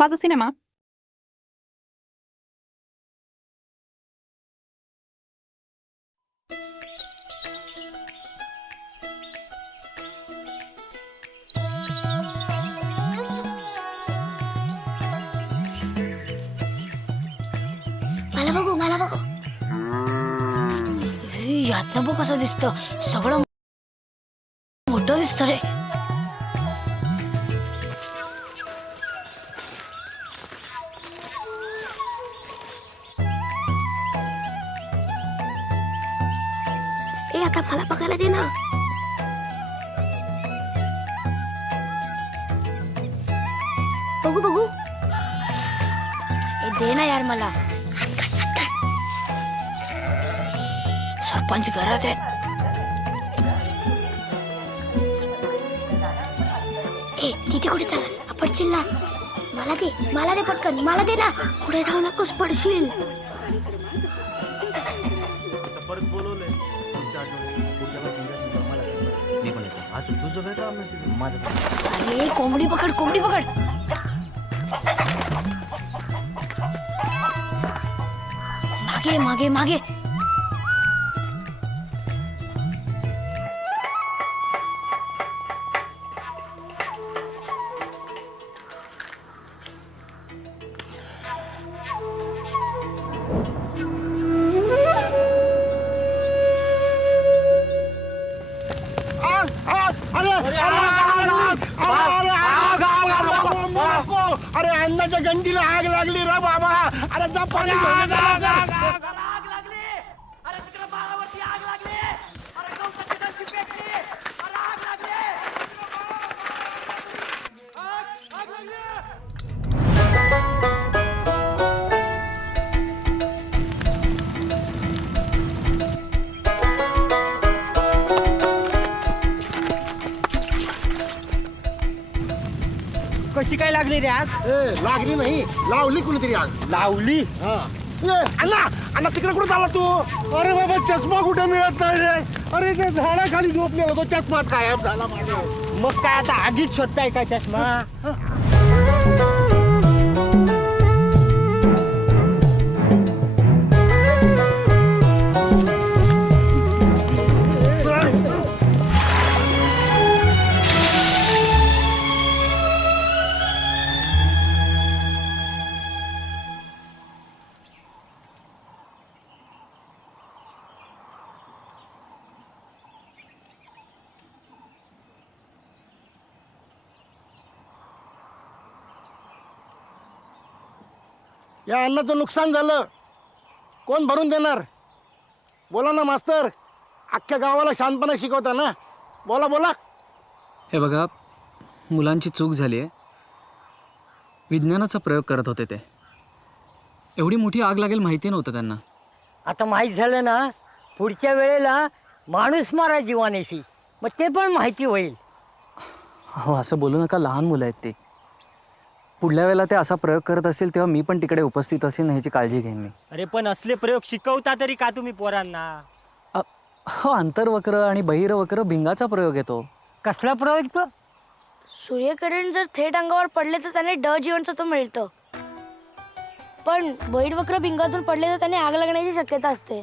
Plaza Cinema. मला बघू यातनं बघ कसं दिसतं सगळं मोठं दिसतं रे ए आता मला बघायला दे ना बघू ए दे ना यार मला सरपंच घरात आहेत ए तिथे कुठे चाललास पडशील ना मला दे पटकन मला दे ना पुढे जाऊ नकोस पडशील अरे कोंबडी पकड मागे अरे अन्नाच्या गंजीला आग लागली रे बाबा अरे जा पाणी आग लागली अरे तिकडे माळावरती आग लागली अरे गवताची गंजी पेटली अरे आग लागली आग लागली कशी काय लागली रे आग लागली नाही लावली कुणीतरी आग लावली अण्णा तिकडे कुठे चालला तू अरे बाबा चष्मा कुठे मिळत नाही रे अरे ते झाडाखाली झोपलेला तो चष्मा गायब झाला माझ्या मग काय आता आगीच शोधताय का चष्मा या अन्नाचं नुकसान झालं कोण भरून देणार बोला ना मास्तर अख्ख्या गावाला शांतपणे शिकवता ना बोला हे बघा मुलांची चूक झाली आहे विज्ञानाचा प्रयोग करत होते ते एवढी मोठी आग लागेल माहिती नव्हतं त्यांना आता माहीत झालं ना पुढच्या वेळेला माणूस मारा जीवानेशी मग ते पण माहिती होईल हो असं बोलू नका लहान मुलं आहेत ते पुढल्या वेळेला ते असा प्रयोग करत असतील तेव्हा मी पण तिकडे उपस्थित असेल ना ह्याची काळजी घेईन मी अरे पण असले प्रयोग शिकवता तरी का तुम्ही पोरांना हो आंतरवक्र आणि बहिर्वक्र भिंगाचा प्रयोग येतो कसला प्रयोग तो सूर्यकिरण जर थेट अंगावर पडले तर त्याने ड जीवनसत्व मिळतं पण बहिर्वक्र भिंगातून पडले तर त्याने आग लागण्याची शक्यता असते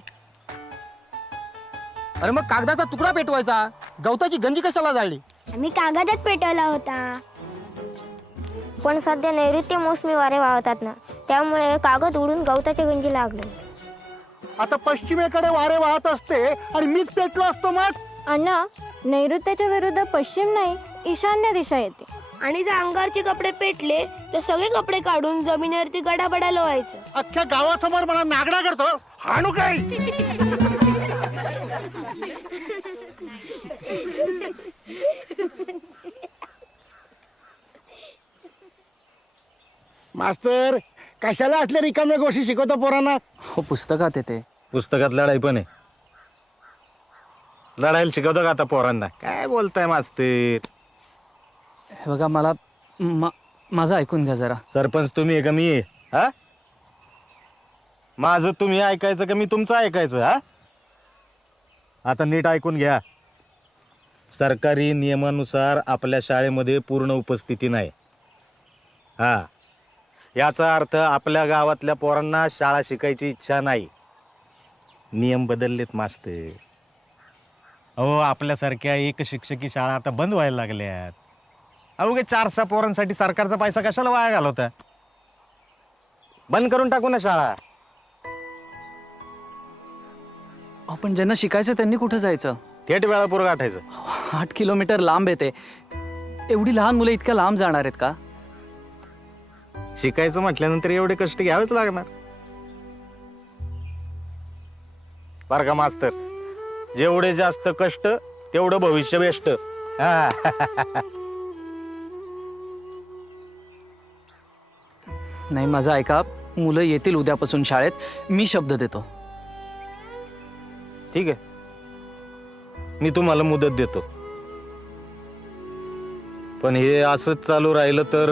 अरे मग कागदाचा तुकडा पेटवायचा गवताची गंजी कशाला जाळली आम्ही कागदात पेटवला होता पण सध्या नैऋत्य मोसमी वारे वाहतात ना त्यामुळे कागद उडून गवताच्या गंजी लागले आता पश्चिमेकडे वारे वाहत असते आणि मीच पेटलो असतो मग अण्णा नैऋत्याच्या विरुद्ध पश्चिम नाही ईशान्य दिशा येते आणि जर अंगारचे कपडे पेटले तर सगळे कपडे काढून जमिनीवरती गडाबडा लोळायचं अख्ख्या गावासमोर मला नागडा करतो हाणू काय मास्तर कशाला असल्या रिकाम्या गोष्टी शिकवता पोरांना हो पुस्तकात येते पुस्तकात लढाई पण आहे लढायला शिकवतो का आता पोरांना काय बोलताय मास्तर हे बघा मला माझं ऐकून घ्या जरा सरपंच तुम्ही आहे का मी आहे हा माझं तुम्ही ऐकायचं का मी तुमचं ऐकायचं हा आता नीट ऐकून घ्या सरकारी नियमानुसार आपल्या शाळेमध्ये पूर्ण उपस्थिती नाही हा याचा अर्थ आपल्या गावातल्या पोरांना शाळा शिकायची इच्छा नाही. नियम बदललेत मास्तर. अहो आपल्यासारख्या एक शिक्षकी शाळा आता बंद व्हायला लागल्यात. अवघे 4-6 पोरांसाठी सरकारचा पैसा कशाला वाया घालवता? बंद करून टाकू ना शाळा. आपण ज्यांना शिकायचं त्यांनी कुठं जायचं? थेट वेळापूर गाठायचं. 8 किलोमीटर लांब येते. एवढी लहान मुलं इतक्या लांब जाणार आहेत का? शिकायचं म्हटल्यानंतर एवढे कष्ट घ्यावेच लागणार. बर का मास्तर, जेवढे जास्त कष्ट तेवढं भविष्य बेस्ट. नाही, माझं ऐका. मुलं येतील उद्यापासून शाळेत. मी शब्द देतो. ठीक आहे, मी तुम्हाला मुदत देतो. पण हे असंच चालू राहिलं तर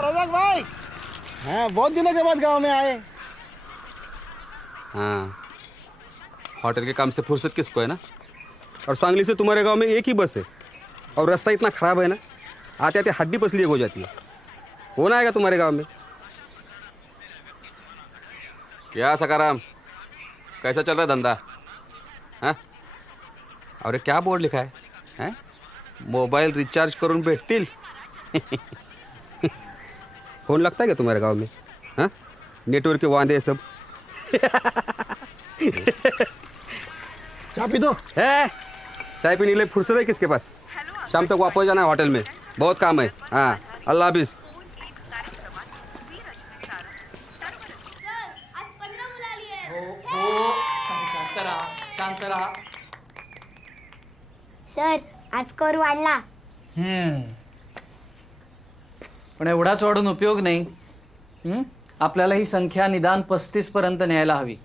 रजाक भाई, हाँ बहुत दिनों के बाद गांव में आए. हाँ, होटल के काम से फुर्सत किसको है ना. और सांगली से तुम्हारे गांव में एक ही बस है और रास्ता इतना ख़राब है ना, आते आते हड्डी पसली एक हो जाती है. कौन आएगा तुम्हारे गांव में? क्या सकाराम, कैसा चल रहा है धंधा? हाँ, और ये क्या बोर्ड लिखा है? हैं? मोबाइल रिचार्ज करून भेटतील. फोन लगता है क्या तुम्हारे गांव में? हाँ, नेटवर्क के वांदे सब. चाय पी दो. है चाय पीने के लिए फुर्सत है किसके पास? शाम तक वापस जाना है होटल में, बहुत काम है. हाँ, अल्लाह हाफिज. शांत रहा. सर आज कर वाढला. पण एवढाच वाढून उपयोग नाही. आपल्याला ही संख्या निदान 35 पर्यंत न्यायला हवी.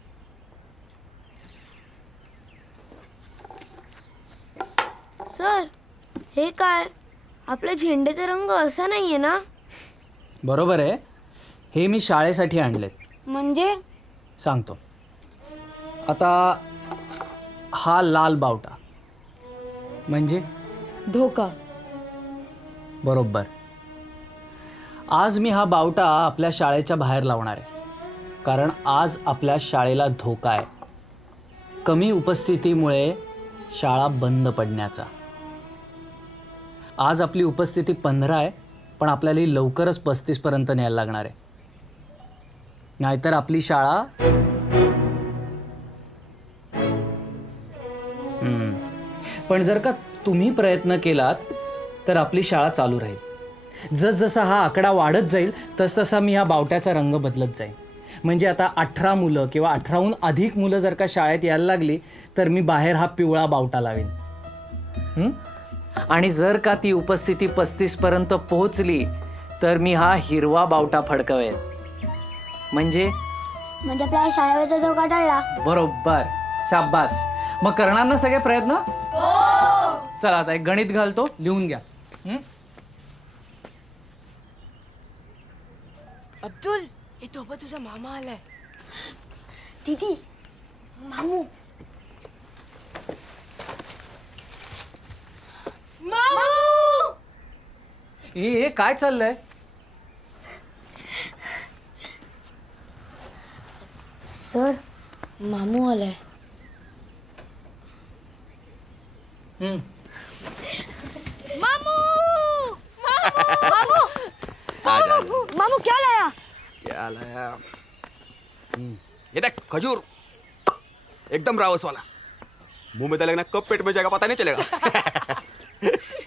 सर हे काय, आपल्या झेंड्याचा रंग असा नाहीये ना? बरोबर आहे. हे मी शाळेसाठी आणलेत. म्हणजे सांगतो. आता हा लाल बावटा म्हणजे धोका. बरोबर. आज मी हा बावटा आपल्या शाळेच्या बाहेर लावणार आहे, कारण आज आपल्या शाळेला धोका आहे. कमी उपस्थितीमुळे शाळा बंद पडण्याचा. आज आपली उपस्थिती 15 आहे, पण आपल्याला ही लवकरच 35 पर्यंत न्यायला लागणार आहे. नाहीतर आपली शाळा पण जर का तुम्ही प्रयत्न केलात तर आपली शाळा चालू राहील. जसजसा हा आकडा वाढत जाईल तसतसा मी हा बावट्याचा रंग बदलत जाईल. म्हणजे आता 18 मुलं किंवा 18हून अधिक मुलं जर का शाळेत यायला लागली तर मी बाहेर हा पिवळा बावटा लावेन. आणि जर का ती उपस्थिती 35 पर्यंत पोहोचली तर मी हा हिरवा बावटा फडकवेन. म्हणजे आपल्या शाळेचा धोका टळला. बरोबर. शाबास. मग करणार ना सगळे प्रयत्न? चला आता एक गणित घालतो, लिहून घ्या. अब्दुल हे तो बघ तुझा मामा आलाय. दीदी मामू. ए काय चाललंय? सर मामू आलाय. मामू क्या लाया? क्या लाया? ये देख खजूर, एकदम रावस वाला. मुंह में डालेगा ना कब पेट में जाएगा पता नहीं चलेगा.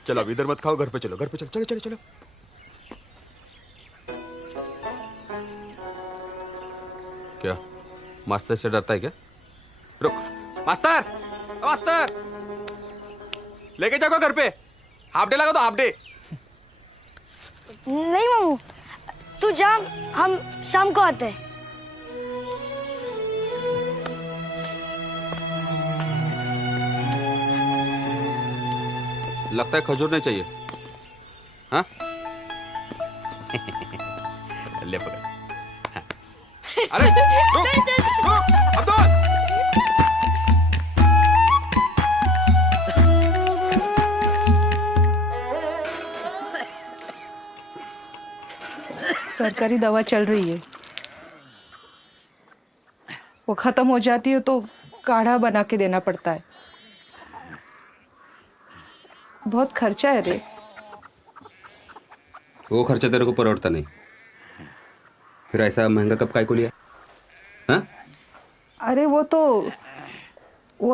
चलो अब इधर मत खाओ, घर पे चलो, घर पे चलो, चलो चलो चलो. क्या मास्टर से डरता है क्या? रुक मास्टर, मास्टर लेके जाओ घर पे. हाफ डे लगा दो, हाफ डे. नहीं मामू तू जा, हम शाम को आते हैं. लगता है खजूर नहीं चाहिए. हाँ ले पकड़. हाँ. अरे रुक, रुक, अब्दुल. सरकारी दवा चल रही है, वो खत्म हो जाती है तो काढ़ा बना के देना पड़ता है. बहुत खर्चा है रे. वो खर्चा तेरे को परवड़ता नहीं. फिर ऐसा महंगा कब काय को लिया? हाँ? अरे वो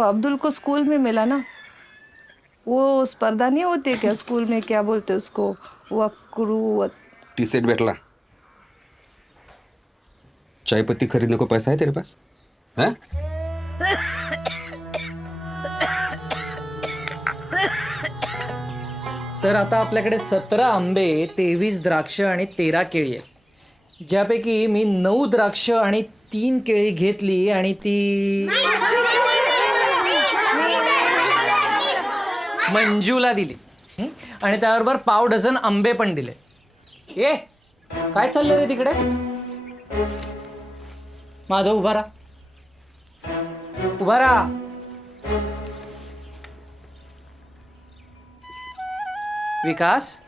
अब्दुल को स्कूल में मिला ना. वो स्पर्धा नहीं होती क्या स्कूल में, क्या बोलते उसको, वक्रू टी सेट बैठला. चाय पत्ती खरीदने को पैसा है तेरे पास? हाँ? तर आता आपल्याकडे 17 आंबे, 23 द्राक्ष आणि 13 केळी आहेत, ज्यापैकी मी 9 द्राक्ष आणि 3 केळी घेतली आणि ती मंजूला दिली. आणि त्याबरोबर पाव डझन आंबे पण दिले. ए काय चाललंय रे तिकडे? माधव उभा राहा, उभा राहा. विकास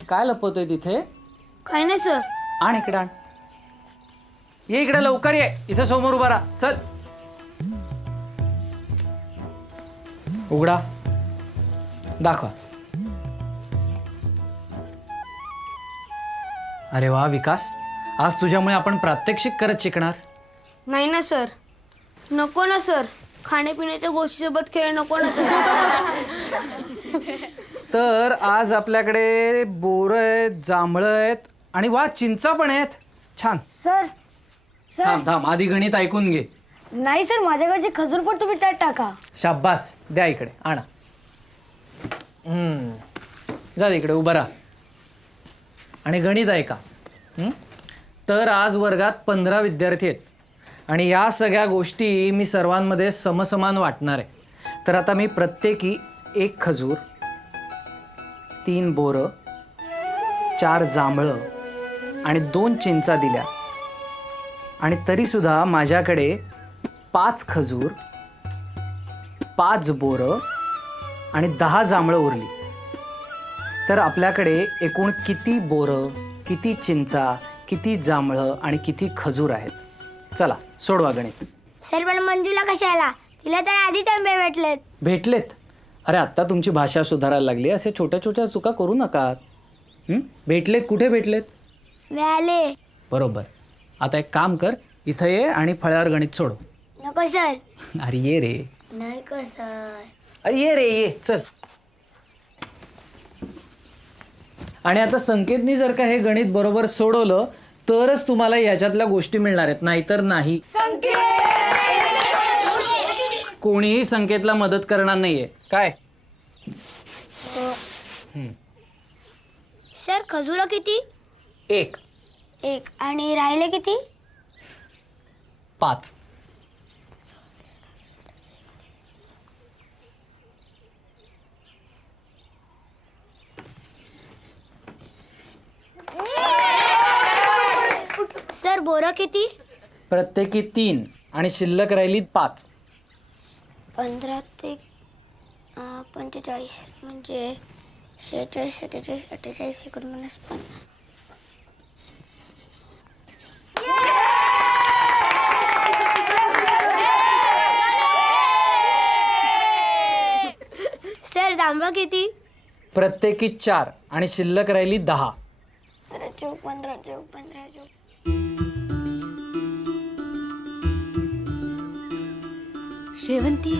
काय लपवतोय तिथे? काय नाही सर. आण इकडे आण. ये इकडे लवकर ये, इथे समोर उभा राहा. चल उघडा, दाखवा. अरे वा विकास, आज तुझ्यामुळे आपण प्रात्यक्षिक करत शिकणार. नाही ना सर, नको ना सर. खाण्यापिण्याच्या गोष्टीसोबत खेळ नको ना सर. तर आज आपल्याकडे बोरं आहेत, जांभळं आहेत आणि वा चिंचा पण आहेत. छान. सर सर थांब थांब, आधी गणित ऐकून घे. नाही सर, माझ्याकडचे खजूर पण तुम्ही त्यात टाका. शाब्बास, द्या इकडे, आणा. जा इकडे उभा राहा आणि गणित ऐका. तर आज वर्गात 15 विद्यार्थी आहेत आणि या सगळ्या गोष्टी मी सर्वांमध्ये समसमान वाटणार आहे. तर आता मी प्रत्येकी 1 खजूर, 3 बोरं, 4 जांभळं आणि 2 चिंचा दिल्या. आणि तरीसुद्धा माझ्याकडे 5 खजूर, 5 बोरं आणि 10 जांभळं उरली. तर आपल्याकडे एकूण किती बोरं, किती चिंचा, किती जांभळं आणि किती खजूर आहेत? चला सोडवा गणित. सर पण मंजूला कशाला? तिला तर आधीच आंबे भेटलेत. भेटलेत? अरे आत्ता तुमची भाषा सुधारायला लागली, असे छोट्या छोट्या चुका करू नका. भेटलेत? कुठे भेटलेत? मिळाले. बरोबर. आता एक काम कर, इथं ये आणि फळ्यावर गणित सोडव. नको सर. अरे ये रे. नको सर. अरे ये रे, ये चल. आणि आता संकेतनी जर का हे गणित बरोबर सोडवलं तरच तुम्हाला याच्यातल्या गोष्टी मिळणार आहेत, नाहीतर नाही. कोणीही संकेतला मदत करणार नाहीये. काय? सर खजूर किती? 1. आणि राहिले किती? 5. बोरं किती? प्रत्येकी 3 आणि शिल्लक राहिली 5. 15 ते 45 म्हणजे 46, 47, 48, 49, 50. सर जांभळं किती? प्रत्येकी 4 आणि शिल्लक राहिली 10. 15. शेवंती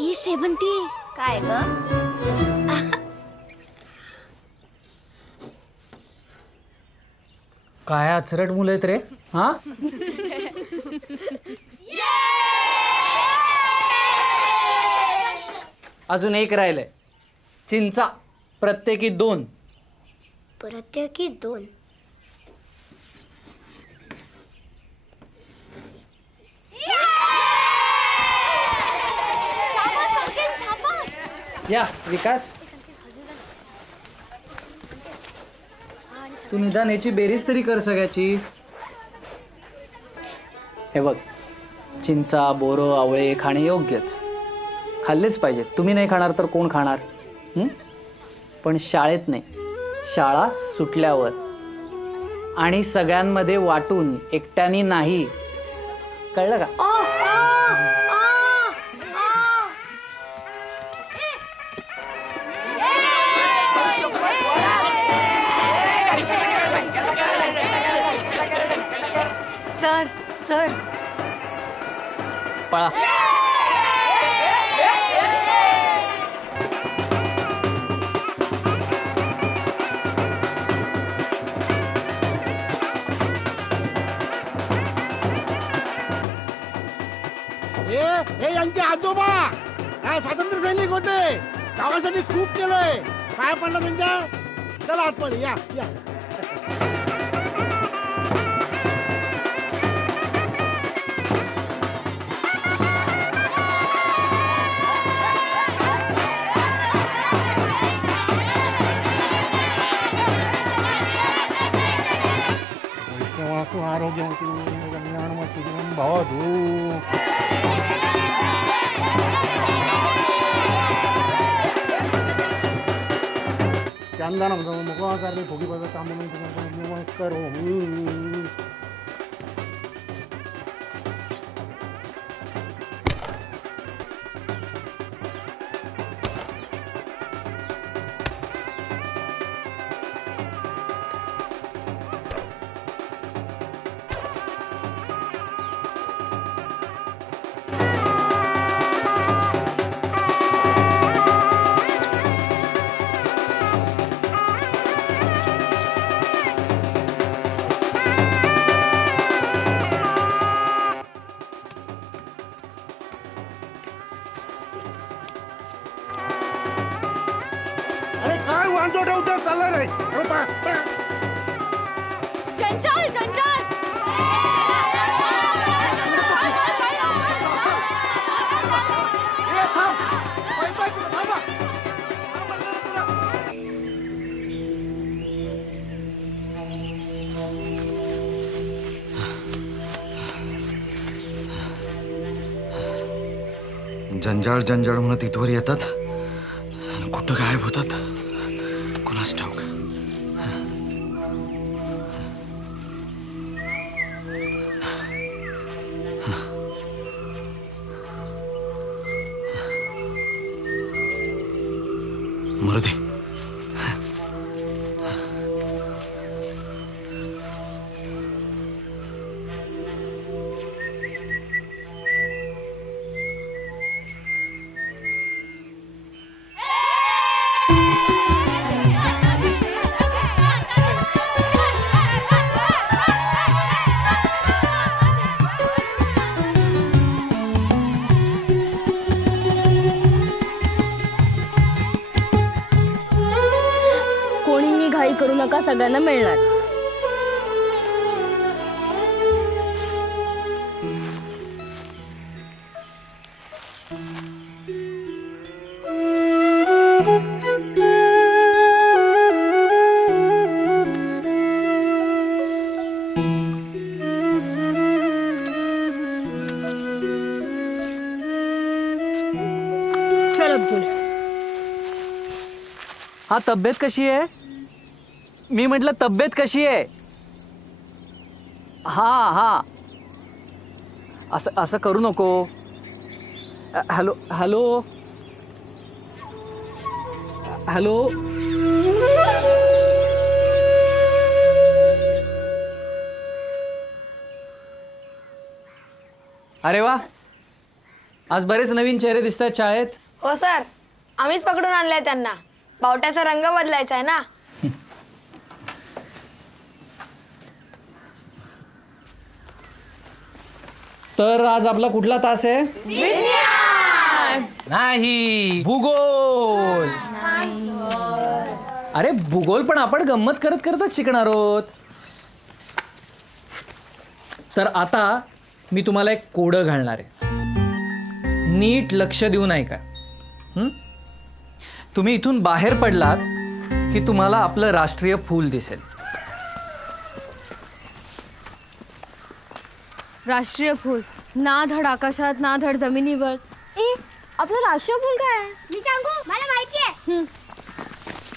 ई शेवंती काय ग? काय अचरट मुलं आहेत रे हा. अजून एक राहिलंय. चिंचा प्रत्येकी 2. प्रत्येकी 2. या विकास, तू निदान याची बेरीज तरी कर सगळ्याची. हे बघ, चिंचा, बोरं, आवळे खाणे योग्यच, खाल्लेच पाहिजेत. तुम्ही नाही खाणार तर कोण खाणार? पण शाळेत नाही, शाळा सुटल्यावर आणि सगळ्यांमध्ये वाटून, एकट्याने नाही. कळलं का? सर सर पळा. हे यांचे आजोबा स्वातंत्र्य सैनिक होते, गावासाठी खूप केलंय. काय पडलं त्यांच्या? चला आतमध्ये या या. आरोग्य भाऊ चंदन मुखवाकार फुगी बघत नमस्कार हो. जंजाळ जंजाळ जंजाळ जंजाळ म्हणत इथवर येतात आणि कुठं गायब होतात कोणास ठाऊक. मरू दे. कोणीही घाई करू नका, सगळ्यांना मिळणार. अब्दुल. हा तब्येत कशी आहे? मी म्हटलं तब्येत कशी आहे? हा असं असं करू नको. Hello hello hello. अरे वा, आज बरेच नवीन चेहरे दिसत आहेत शाळेत. हो सर, आम्हीच पकडून आणलाय त्यांना. बावट्याचा रंग बदलायचा आहे ना. तर आज आपला कुठला तास आहे? नाही, भूगोल. अरे भूगोल पण आपण गंमत करत करतच शिकणार आहोत. तर आता मी तुम्हाला एक कोडं घालणार आहे. नीट लक्ष देऊन ऐका. तुम्ही इथून बाहेर पडलात की तुम्हाला आपलं राष्ट्रीय फूल दिसेल. राष्ट्रीय फूल ना धड आकाशात ना धड जमिनीवर. ए, आपलं राष्ट्रीय फूल काय आहे? मी सांगू, मला माहिती आहे.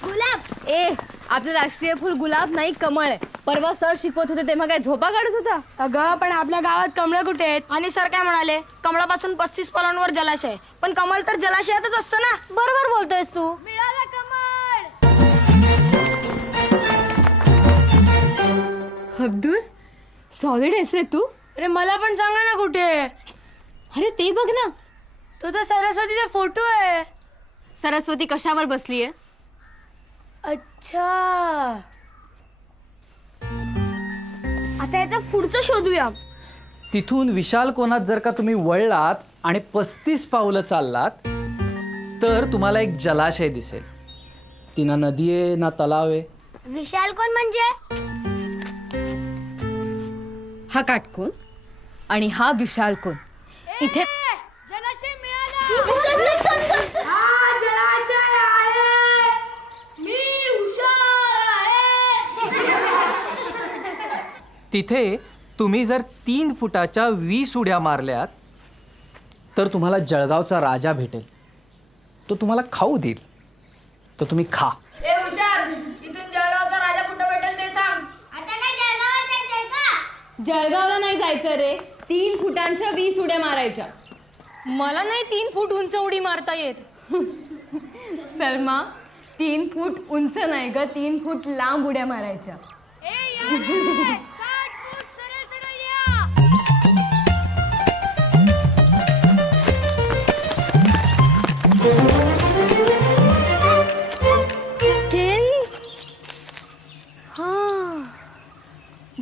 गुलाब. ए, आपलं राष्ट्रीय फूल गुलाब नाही, कमळ आहे. परवा सर शिकवत होते तेव्हा काय झोपा काढत होता? अगं पण आपल्या गावात कमळ कुठे आहेत? आणि सर काय म्हणाले, कमळापासून 35 पावलांवर जलाशय. पण कमळ तर जलाशयातच असतं ना. बरोबर बोलतोयस तू. मिळाला कमळ. अब्दुल, सॉलिड आहेस रे तू. अरे मला पण सांगा ना कुठे आहे? अरे ते बघ ना, तो तर सरस्वतीचा फोटो आहे. सरस्वती कशावर बसली आहे? अच्छा, आता याचा पुढचं शोधूया. तिथून विशाल कोणात जर का तुम्ही वळलात आणि 35 पावलं चाललात तर तुम्हाला एक जलाशय दिसेल. ती ना नदी आहे ना तलाव आहे. विशाल कोण म्हणजे? हा काटकोन आणि हा विशाल कोण. इथे जलाशय मिळाला. हा जलाशय आहे. मी हुशार आहे. तिथे तुम्ही जर 3 फुटाच्या 20 उड्या मारल्यात तर तुम्हाला जळगावचा राजा भेटेल. तो तुम्हाला खाऊ देईल. तर तुम्ही खा. ए हुशार, इथून जळगावचा राजा कुठं भेटेल ते सांग. आता काय जळगावात जायचंय का? जळगावला नाही जायचं रे. 3 फुटांच्या 20 उड्या मारायच्या. मला नाही 3 फूट उंच उडी मारता येत. सलमा, 3 फूट उंच नाही ग, 3 फूट लांब उड्या मारायच्या.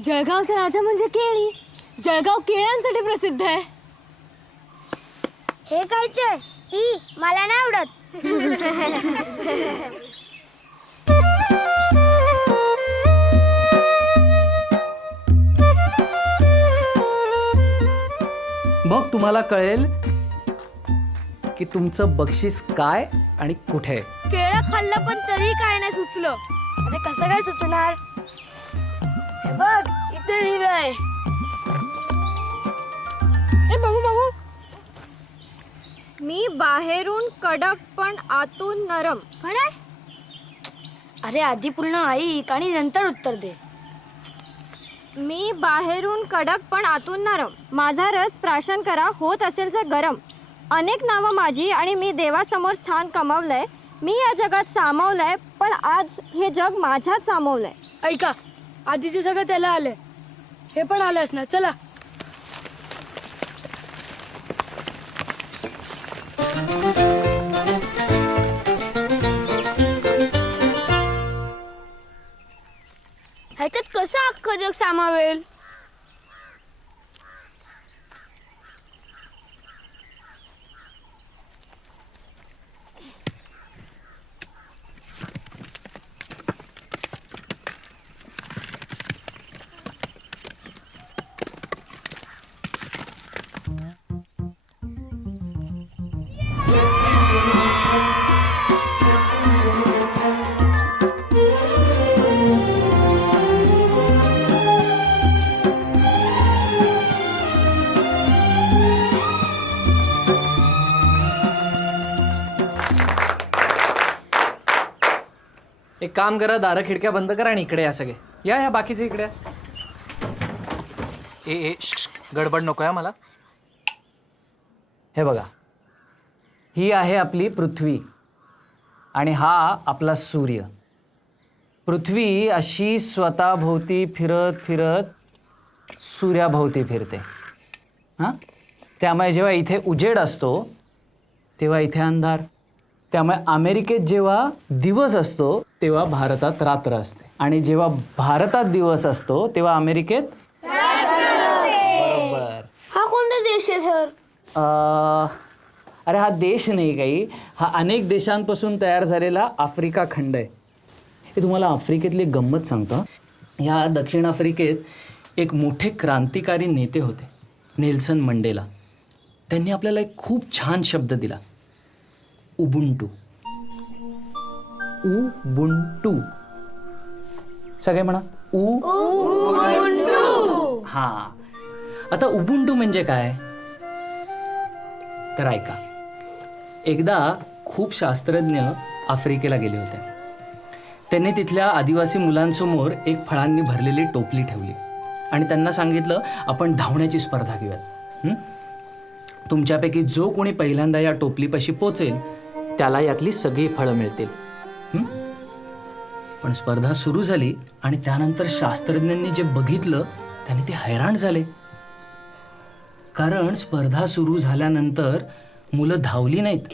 जळगावचा राजा म्हणजे केळी. जळगाव केळ्यांसाठी प्रसिद्ध आहे. हे खायचंय? मला नाही आवडत. मग तुम्हाला कळेल की तुमचं बक्षीस काय आणि कुठे आहे. केळं खाल्लं पण तरी काय नाही सुचलं. अरे कसं काय सुचणार? हे बघ इथे लिहिलंय. बघू बघू. मी बाहेरून कडक पण आतून नरम. खरंच? अरे आधी पूर्ण ऐक आणि नंतर उत्तर दे. मी बाहेरून कडक पण आतून नरम. माझा रस प्राशन करा, होत असेल जर गरम. अनेक नावं माझी आणि मी देवासमोर स्थान कमावलंय. मी या जगात सामावलंय, पण आज हे जग माझ्यात सामावलंय. ऐका, आधीचे सगळं त्याला आलंय, हे पण आलंच ना. चला. ह्याच्यात कसं अख्खं जग सामावेल? एक काम करा, दारं खिडक्या बंद करा आणि इकडे या सगळे. या बाकीचे इकडे या. ए गडबड नको आहे मला. हे बघा, ही आहे आपली पृथ्वी आणि हा आपला सूर्य. पृथ्वी अशी स्वतःभोवती फिरत फिरत सूर्याभोवती फिरते. हां, त्यामुळे जेव्हा इथे उजेड असतो तेव्हा इथे अंधार. त्यामुळे अमेरिकेत जेव्हा दिवस असतो तेव्हा भारतात रात्र असते आणि जेव्हा भारतात दिवस असतो तेव्हा अमेरिकेत बरोबर. हा कोणता देश आहे सर? अरे हा देश नाही काही, हा अनेक देशांपासून तयार झालेला आफ्रिका खंड आहे. हे तुम्हाला आफ्रिकेतली गंमत सांगतो. ह्या दक्षिण आफ्रिकेत एक मोठे क्रांतिकारी नेते होते, नेल्सन मंडेला. त्यांनी आपल्याला एक खूप छान शब्द दिला, उबुंटू. उबुंटू. सगळे म्हणा उबुंटू. हां, आता उबुंटू म्हणजे काय तर ऐका. एकदा खूप शास्त्रज्ञ आफ्रिकेला गेले होते. त्यांनी तिथल्या आदिवासी मुलांसमोर एक फळांनी भरलेली टोपली ठेवली आणि त्यांना सांगितलं, आपण धावण्याची स्पर्धा घेऊयात. तुमच्यापैकी जो कोणी पहिल्यांदा या टोपलीपाशी पोचेल त्याला यातली सगळी फळं मिळतील. पण स्पर्धा सुरू झाली आणि त्यानंतर शास्त्रज्ञांनी जे बघितलं त्याने ते हैराण झाले. कारण स्पर्धा सुरू झाल्यानंतर मुलं धावली नाहीत,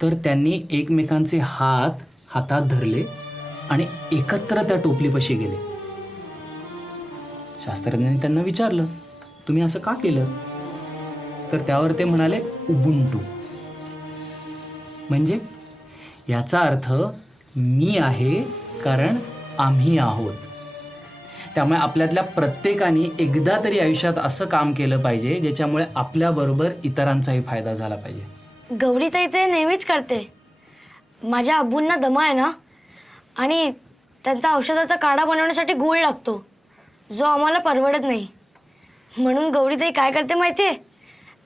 तर त्यांनी एकमेकांचे हातात धरले आणि एकत्र त्या टोपलीपाशी गेले. शास्त्रज्ञांनी त्यांना विचारलं, तुम्ही असं का केलं? तर त्यावर ते म्हणाले, उबुंटू. म्हणजे याचा अर्थ मी आहे कारण आम्ही आहोत. त्यामुळे आपल्यातल्या प्रत्येकाने एकदा तरी आयुष्यात असं काम केलं पाहिजे ज्याच्यामुळे आपल्याबरोबर इतरांचाही फायदा झाला पाहिजे. गौरी ताई ते नेहमीच करते. माझ्या आबूंना दमा आहे ना, आणि त्यांचा औषधाचा काढा बनवण्यासाठी गूळ लागतो, जो आम्हाला परवडत नाही. म्हणून गौरी ताई काय करते माहितीये,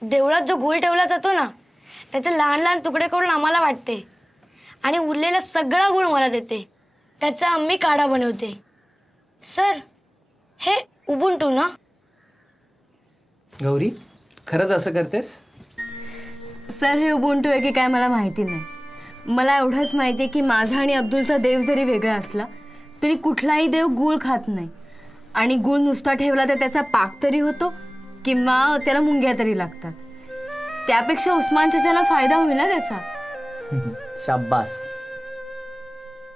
देवळात जो गूळ ठेवला जातो ना त्याचे लहान लहान तुकडे करून आम्हाला वाटते आणि उरलेला सगळा गूळ मला देते. त्याचा आम्ही काढा बनवते. सर, हे उबुंटू ना? गौरी, खरंच असं करतेस? सर, हे उबुंटू आहे की काय मला माहिती नाही. मला एवढंच माहिती आहे की माझा आणि अब्दुलचा देव जरी वेगळा असला तरी कुठलाही देव गूळ खात नाही. आणि गूळ नुसता ठेवला तर त्याचा पाक तरी होतो किंवा त्याला मुंग्या तरी लागतात. त्यापेक्षा उस्मान चाचाला फायदा होईल ना त्याचा. शाब्बास.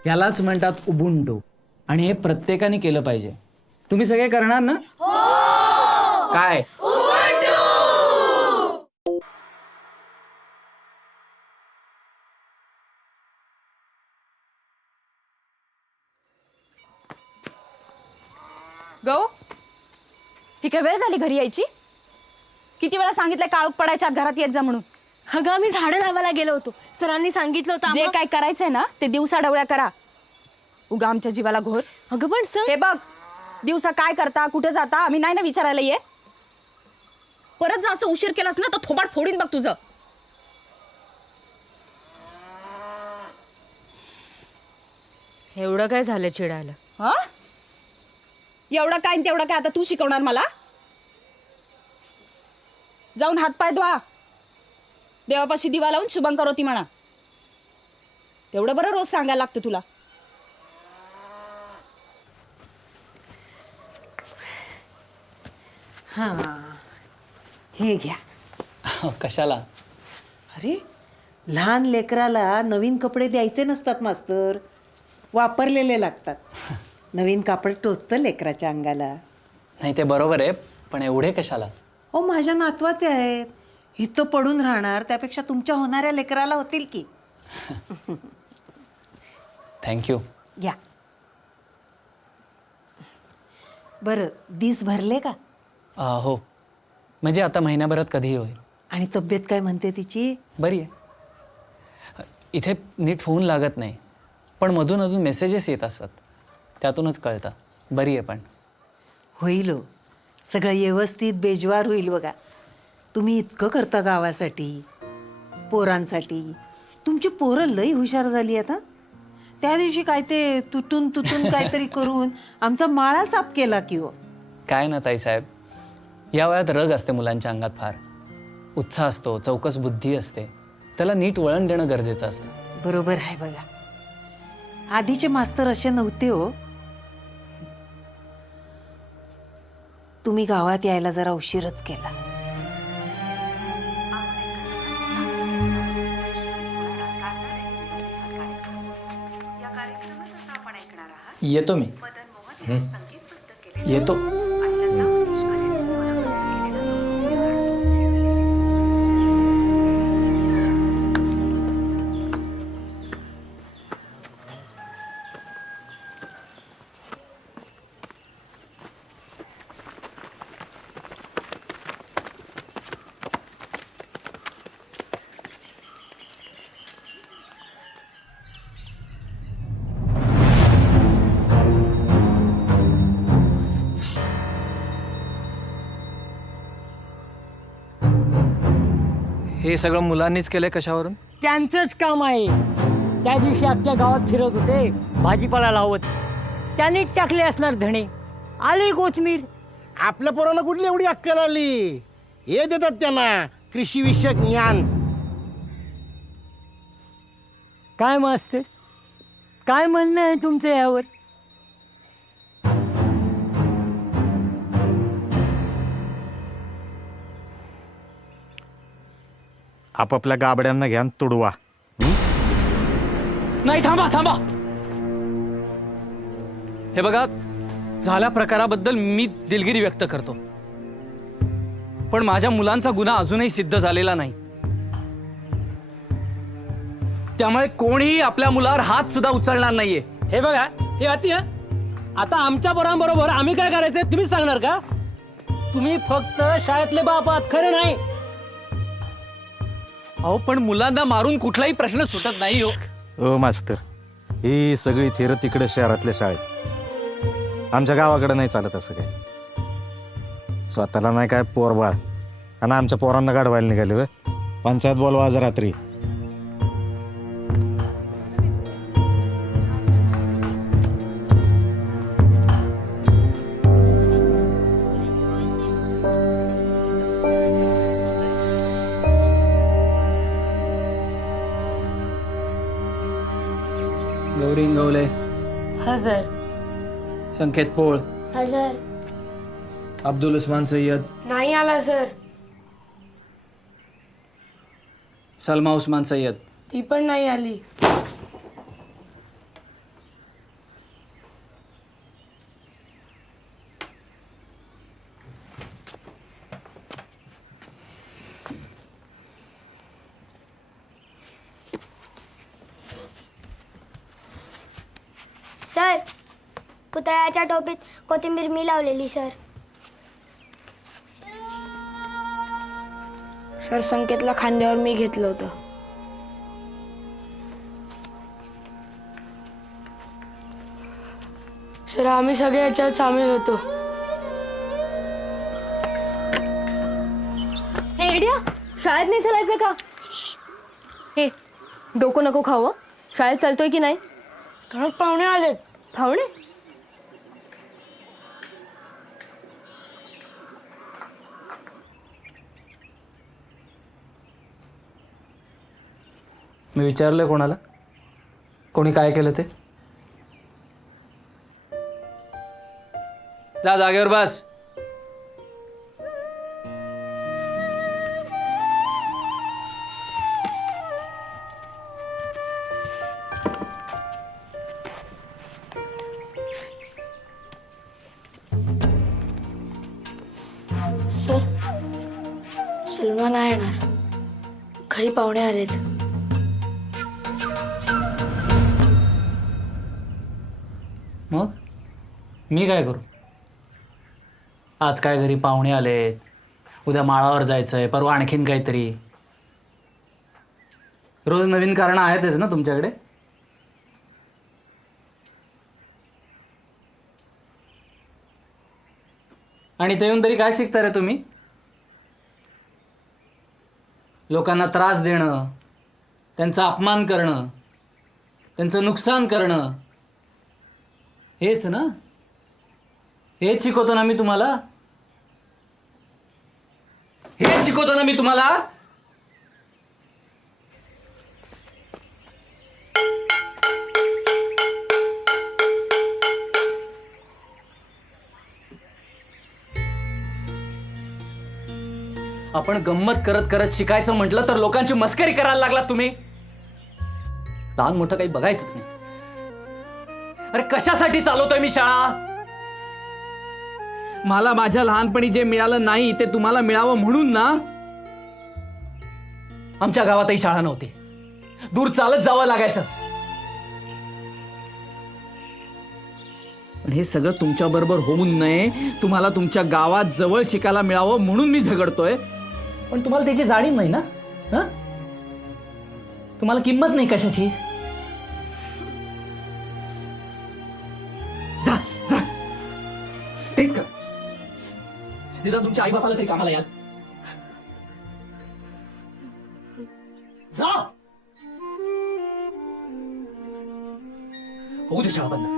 यालाच म्हणतात उबुंटू आणि हे प्रत्येकाने केलं पाहिजे. तुम्ही सगळे करणार ना? काय? गौ, ही काय वेळ झाली घरी यायची? किती वेळा सांगितलं काळोख पडायच्या आत घरात येत जा म्हणून. अगं, मी झाडं लावायला गेलो होतो. सरांनी सांगितलं होतं जे काय करायचंय ना ते दिवसा डवळ्या करा. उगा आमच्या जीवाला घोर. अगं पण सर, हे बघ, दिवसा काय करता, कुठे जाता, आम्ही नाही ना विचारायला येत. परत जर असं उशीर केलास ना तर थोबाड फोडीन बघ तुझं. एवढं काय झालं चिडायला? हा, एवढं काय तेवढं काय आता तू शिकवणार मला? जाऊन हातपाय धुवा, देवापाशी दिवा लावून शुभंकरोती म्हणा. तेवढं बरं रोज सांगायला लागतं तुला. हा, हे घ्या. कशाला? अरे, लहान लेकराला नवीन कपडे द्यायचे नसतात मास्तर, वापरलेले लागतात. नवीन कापड टोचतं लेकराच्या अंगाला. नाही, ते बरोबर आहे, पण एवढे कशाला? हो, माझ्या नातवाचे आहेत. इथं पडून राहणार त्यापेक्षा तुमच्या होणाऱ्या लेकराला होतील की. थँक्यू. घ्या. बरं, दिस भरले का? हो, म्हणजे आता महिन्याभरात कधीही होईल. आणि तब्येत काय म्हणते तिची? बरी आहे. इथे नीट फोन लागत नाही, पण मधून अधून मेसेजेस येत असतात, त्यातूनच कळतं. बरी आहे. पण होईल हो, सगळं व्यवस्थित बेजवार होईल बघा. तुम्ही इतकं करता गावासाठी, पोरांसाठी. तुमची पोरं लई हुशार झाली आता. त्या दिवशी काय ते तुटून तुटून काहीतरी करून आमचा माळा साफ केला की हो. काय ना ताईसाहेब, या वयात रग असते मुलांच्या अंगात फार. उत्साह असतो, चौकस बुद्धी असते. त्याला नीट वळण देणं गरजेचं असतं. बरोबर आहे बघा. आधीचे मास्तर असे नव्हते हो. तुम्ही गावात यायला जरा उशीरच केला. येतो मी. येतो. हे सगळं मुलांनीच केलंय कशावरून? त्यांचंच काम आहे. त्या दिवशी आपल्या गावात फिरत होते भाजीपाला लावत, त्यांनीच टाकले असणार धणे. आली कोथमीर. आपल्या पोरांना कुठली एवढी अक्कल आली? हे देतात त्यांना कृषी विषयक ज्ञान. काय मास्तर, काय म्हणणं आहे तुमचं यावर? आपापल्या गाबड्यांना घ्या तुडवा. नाही, थांबा थांबा. हे बघा, झाल्या प्रकाराबद्दल मी दिलगिरी व्यक्त करतो, पण माझ्या मुलांचा गुन्हा अजूनही सिद्ध झालेला नाही. त्यामुळे कोणीही आपल्या मुलावर हात सुद्धा उचलणार नाहीये. हे बघा, हे अति आता आमच्या पोरांबरोबर आम्ही काय करायचंय तुम्हीच सांगणार का? तुम्ही फक्त शाळेतले बाप आहात, खरं नाही? अहो, पण मुलांना मारून कुठलाही प्रश्न सुटत नाही हो. ओ मास्तर, ही सगळी थेर तिकडे शहरातल्या शाळेत. आमच्या गावाकडे नाही चालत असं काय. स्वतःला नाही काय पोरबाळ आणि आमच्या पोरांना गाडवायला निघाले होय. पंचायत बोलवा आज रात्री. गौरी इंगवले, हजर. संकेत पोळ, हजर. अब्दुल उस्मान सय्यद, नाही आला सर. सलमा उस्मान सय्यद, ती पण नाही आली. सर, पुतळ्याच्या टोपीत कोथिंबीर मी लावलेली सर. सर, संकेतला खांद्यावर मी घेतलं होतं. सर, आम्ही सगळे याच्यात सामील होतो. हे इडिया, शाळेत नाही चालायचं का? हे डोकं नको खावं. शाळेत चालतोय की नाही? घरात पाहुणे आलेत. पाहुणे? मी विचारलंय कोणाला, कोणी काय केलं ते? जा जागेवर बस. सर, सलमा नाही येणार. घरी पाहुणे आलेत. मग मी काय करू? आज काय घरी पाहुणे आलेत, उद्या माळावर जायचंय, परवा आणखीन काहीतरी. रोज नवीन कारणं आहेतच ना तुमच्याकडे. आणि ते येऊन तरी काय शिकता रे तुम्ही? लोकांना त्रास देणं, त्यांचा अपमान करणं, त्यांचं नुकसान करणं, हेच ना? हेच शिकवतो ना मी तुम्हाला? हेच शिकवतो ना मी तुम्हाला? आपण गंमत करत करत शिकायचं म्हटलं तर लोकांची मस्करी करायला लागलात तुम्ही. लहान मोठं काही बघायचंच नाही. अरे कशासाठी चालवतोय मी शाळा? मला माझ्या लहानपणी जे मिळालं नाही ते तुम्हाला मिळावं म्हणून ना. आमच्या गावातही शाळा नव्हती, दूर चालत जावं लागायचं. पण हे सगळं तुमच्या बरोबर होऊ नये, तुम्हाला तुमच्या गावात जवळ शिकायला मिळावं म्हणून मी झगडतोय. पण तुम्हाला त्याची जाणीव नाही ना. हं? तुम्हाला किंमत नाही कशाची. जा जा तेच कर. निदान तुमच्या आई बापाला तरी कामाला याल. जा. होऊ दे शाळा बंद.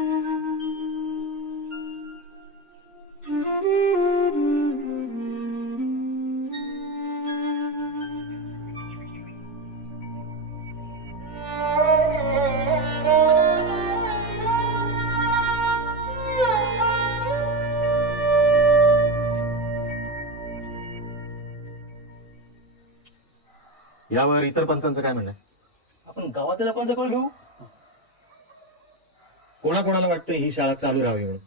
यावर इतर पंचांचं काय म्हणणं आहे? आपण गावातल्या लोकांचा कॉल घेऊ. कोणाकोणाला वाटतं ही शाळा चालू राहावी म्हणून?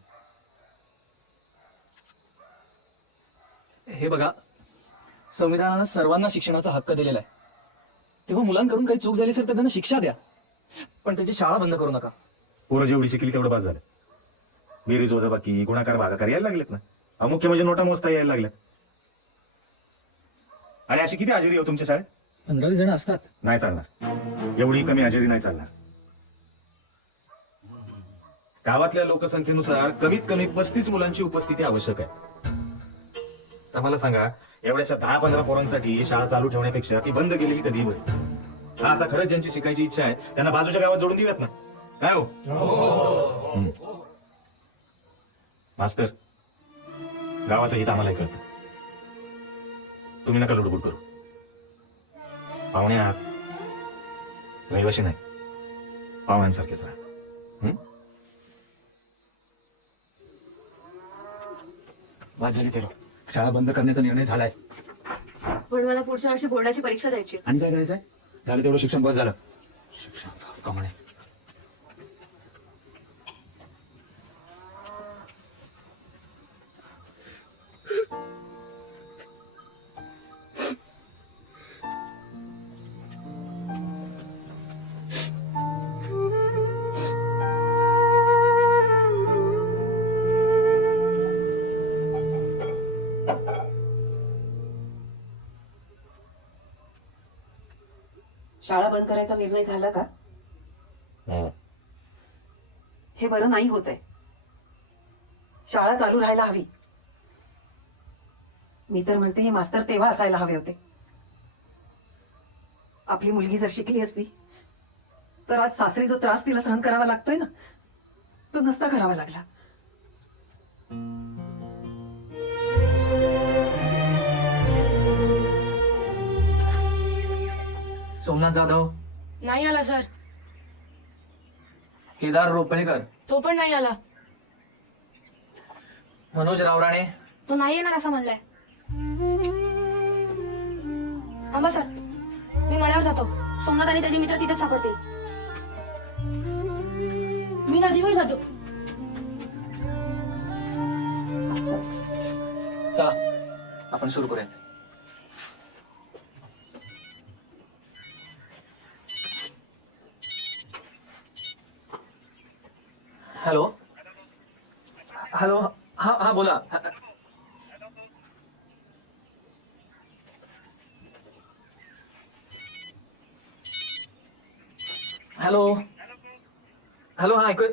हे बघा, संविधानानं सर्वांना शिक्षणाचा हक्क दिलेला आहे. तेव्हा मुलांकडून काही चूक झाली असेल तर त्यांना शिक्षा द्या, पण त्यांची शाळा बंद करू नका. पोरं जेवढी शिकली तेवढं बाद झालं. बेरीज वजाबाकी गुणाकार भागाकार यायला लागलेत ना. मुख्य म्हणजे नोटा मोजता यायला लागल्यात. आणि अशी किती हजेरी हो तुमच्या शाळेत? 15-20 जण असतात. नाही चालणार, एवढी कमी हजेरी नाही चालणार. गावातल्या लोकसंख्येनुसार कमीत कमी 35 मुलांची उपस्थिती आवश्यक आहे. तर मला सांगा, एवढ्याशा 10-15 पोरांसाठी शाळा चालू ठेवण्यापेक्षा ती बंद केलेली कधी बरी. हा, आता खरंच ज्यांची शिकायची इच्छा आहे त्यांना बाजूच्या गावात जोडून देऊयात ना. काय हो मास्तर, गावाचं हित आम्हाला कळतं. तुम्ही नका लुडबुड करू. पाहुणे आहात, रहिवाशी नाही, पाहुण्यांसारखेच राहा. वाद झाली तेव्हा शाळा बंद करण्याचा निर्णय झालाय. पण मला पुढच्या वर्षी बोर्डाची परीक्षा द्यायची. आणि काय करायचंय? झालं तेवढं शिक्षण बस झालं. शिक्षणाचा कमाणे. शाळा बंद करायचा निर्णय झाला का? हे बरं नाही होत आहे. शाळा चालू राहायला हवी. मी तर म्हणते हे मास्तर तेव्हा असायला हवे होते. आपली मुलगी जर शिकली असती तर आज सासरी जो त्रास तिला सहन करावा लागतोय ना, तो नसता करावा लागला. सोमनाथ जाधव नाही आला सर. केदार रोपळेकर तो पण नाही आला. मनोज रावराणे तो नाही येणार असं म्हणलाय. थांबा सर, मी मळ्यावर जातो. सोमनाथ आणि त्याचे मित्र तिथेच सापडतील. मी नदीवर जातो. चला आपण सुरू करूयात. हॅलो हॅलो, हा हा बोला. हॅलो हॅलो, हा ऐकू.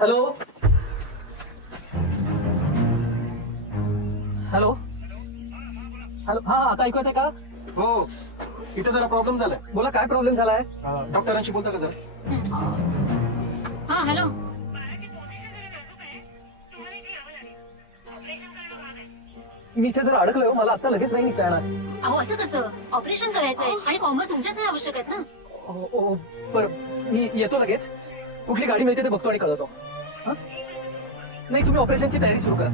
हॅलो हॅलो हॅलो, हा आता ऐकू येतंय का? हो इथे जरा प्रॉब्लेम झालाय. बोला काय प्रॉब्लेम झालाय? डॉक्टरांशी बोलता का जरा? हा हॅलो. मी इथे जर अडकलोय, मला आता लगेच नाही निघता येणार. अहो असं कसं? ऑपरेशन करायचंय आणि फॉर्मवर तुमच्याच आवश्यक आहेत ना. बरं मी येतो लगेच. कुठली गाडी मिळते ते बघतो आणि कळवतो. हा? नाही तुम्ही ऑपरेशनची तयारी सुरू करा.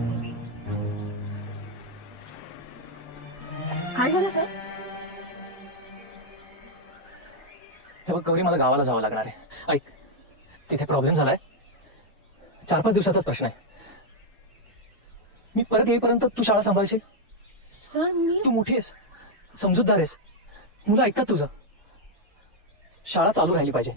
काय झालं सर? हे बघ गौरी, मला गावाला जावं लागणार आहे. ऐक, तिथे प्रॉब्लेम झालाय. 4-5 दिवसाचाच प्रश्न आहे. मी परत येईपर्यंत तू शाळा सांभाळशील? सर मी तू मोठी आहेस, समजूतदार आहेस, मुलं ऐकतात तुझं. शाळा चालू राहिली पाहिजे.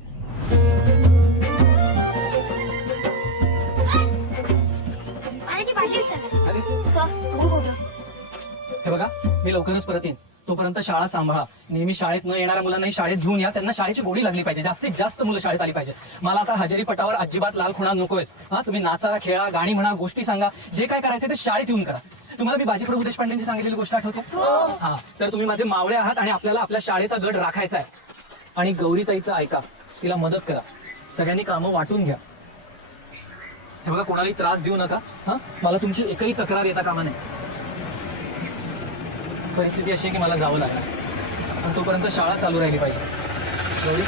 हे बघा, मी लवकरच परत येईन. तोपर्यंत शाळा सांभाळा. नेहमी शाळेत न येणाऱ्या मुलांनाही शाळेत घेऊन या. त्यांना शाळेची गोडी लागली पाहिजे. जास्तीत जास्त मुलं शाळेत आली पाहिजे. मला आता हजेरी पटावर अजिबात लाल खुणा नकोय. हा, तुम्ही नाचा, खेळा, गाणी म्हणा, गोष्टी सांगा, जे काय करायचं ते शाळेत येऊन करा. तुम्हाला मी बाजीप्रभू देशपांडेंची सांगितलेली गोष्ट आठवते? हा, तर तुम्ही माझे मावळे आहात आणि आपल्याला आपल्या शाळेचा गड राखायचा आहे. आणि गौरीताईचं ऐका, तिला मदत करा. सगळ्यांनी कामं वाटून घ्या. हे बघा, कोणालाही त्रास देऊ नका. हा, मला तुमची एकही तक्रार येता कामा नाही. परिस्थिती अशी आहे की मला जावं लागणार, पण तोपर्यंत शाळा चालू राहिली पाहिजे. गौरी,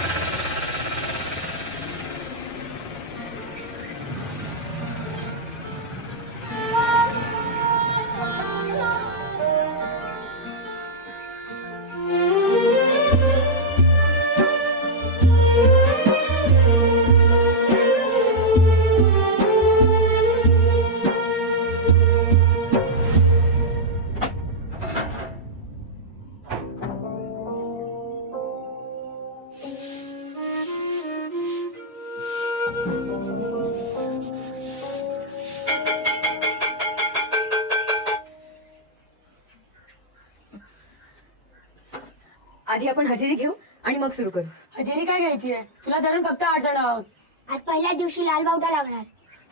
आधी आपण हजेरी घेऊ आणि मग सुरू करू. हजेरी काय घ्यायची आहे? तुला धरून फक्त 8 जण आहोत. आज पहिल्याच दिवशी लाल बावटा लागणार.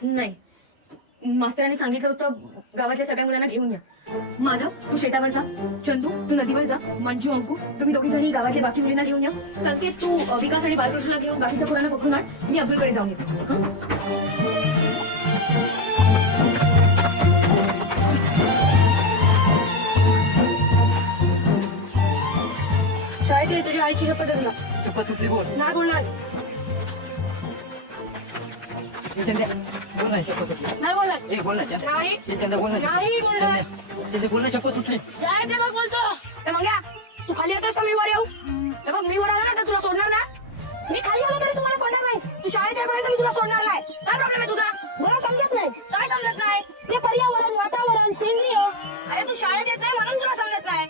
नाही, मास्तरांनी सांगितलं होतं गावातल्या सगळ्या मुलांना घेऊन या. माधव, तू शेतावर जा. चंदू, तू नदीवर जा. मंजू, अंकू, तुम्ही दोघी जणी गावातल्या बाकी मुलींना घेऊन या. संकेत, तू विकास आणि बालकृष्णला घेऊन बाकीच्या पोरांना पकडून आण. मी अब्दुलकडे जाऊन येतो. शाळेत ये, तुझी आईची शपथ आहे तुला. शपथ सुटली. बोल. नाही बोलणार. चंद्या, बोल ना, शपथ सुटली. नाही बोलणार. ए, बोल ना. नाही. चंद्या, बोल ना. नाही बोलणार. चंद्या, बोल ना, शपथ सुटली. शाळेत ये, मग बोलतो. मग या, तू खाली येतोस का मी वर येऊ? हे बघ, मी वर आलो ना तर तुला सोडणार ना. मी खाली आलो तरी तुम्हाला सोडणार नाही. तू शाळेत येईपर्यंत मी तुला सोडणार नाही. काय प्रॉब्लेम आहे तुझा? मला समजत नाही. काय समजत नाही? ते पर्यावरण, वातावरण, सेंद्रिय. अरे तू शाळेत येत नाही म्हणून तुला समजत नाही.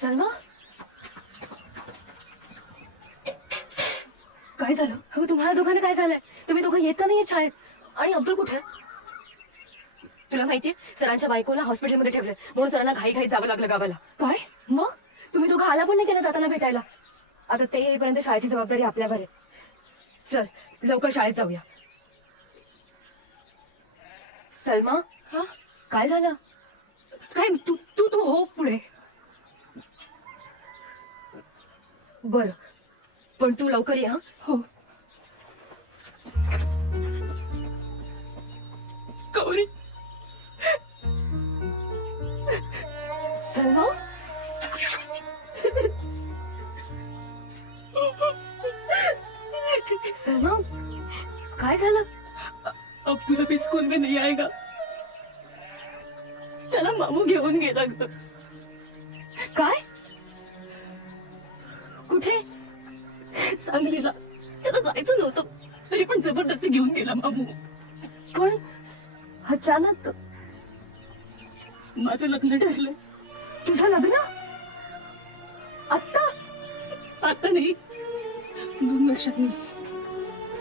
सलमा, काय झालं? अगं तुम्हाला दोघांना काय झालंय? तुम्ही दोघं येत का नाहीये शाळेत? आणि अब्दुल कुठे? तुला माहितीये, सरांच्या बायकोला हॉस्पिटलमध्ये ठेवलंय म्हणून सरांना घाई घाई जावं लागलं गावाला. काय? मग तुम्ही दोघं आला पण नाही त्यांना जाताना भेटायला. आता ते येईपर्यंत शाळेची जबाबदारी आपल्यावर आहे. चल लवकर शाळेत जाऊया. सलमा, काय झालं? काय तू तू तू हो पुढे. बर, पण तू लवकर ये. हो. गौरी, सलमा, सलमा, काय झालं? अब्दुल अभी स्कूल में नहीं आएगा. त्याला मामू घेऊन गेला ग. काय? कुठे? सांगलीला. त्याला जायचं नव्हतं तरी पण जबरदस्ती घेऊन गेला मामू. पण अचानक. माझं लग्न ठरलंय. तुझं लग्न? आत्ता? आता नाही, 2 वर्षांनी.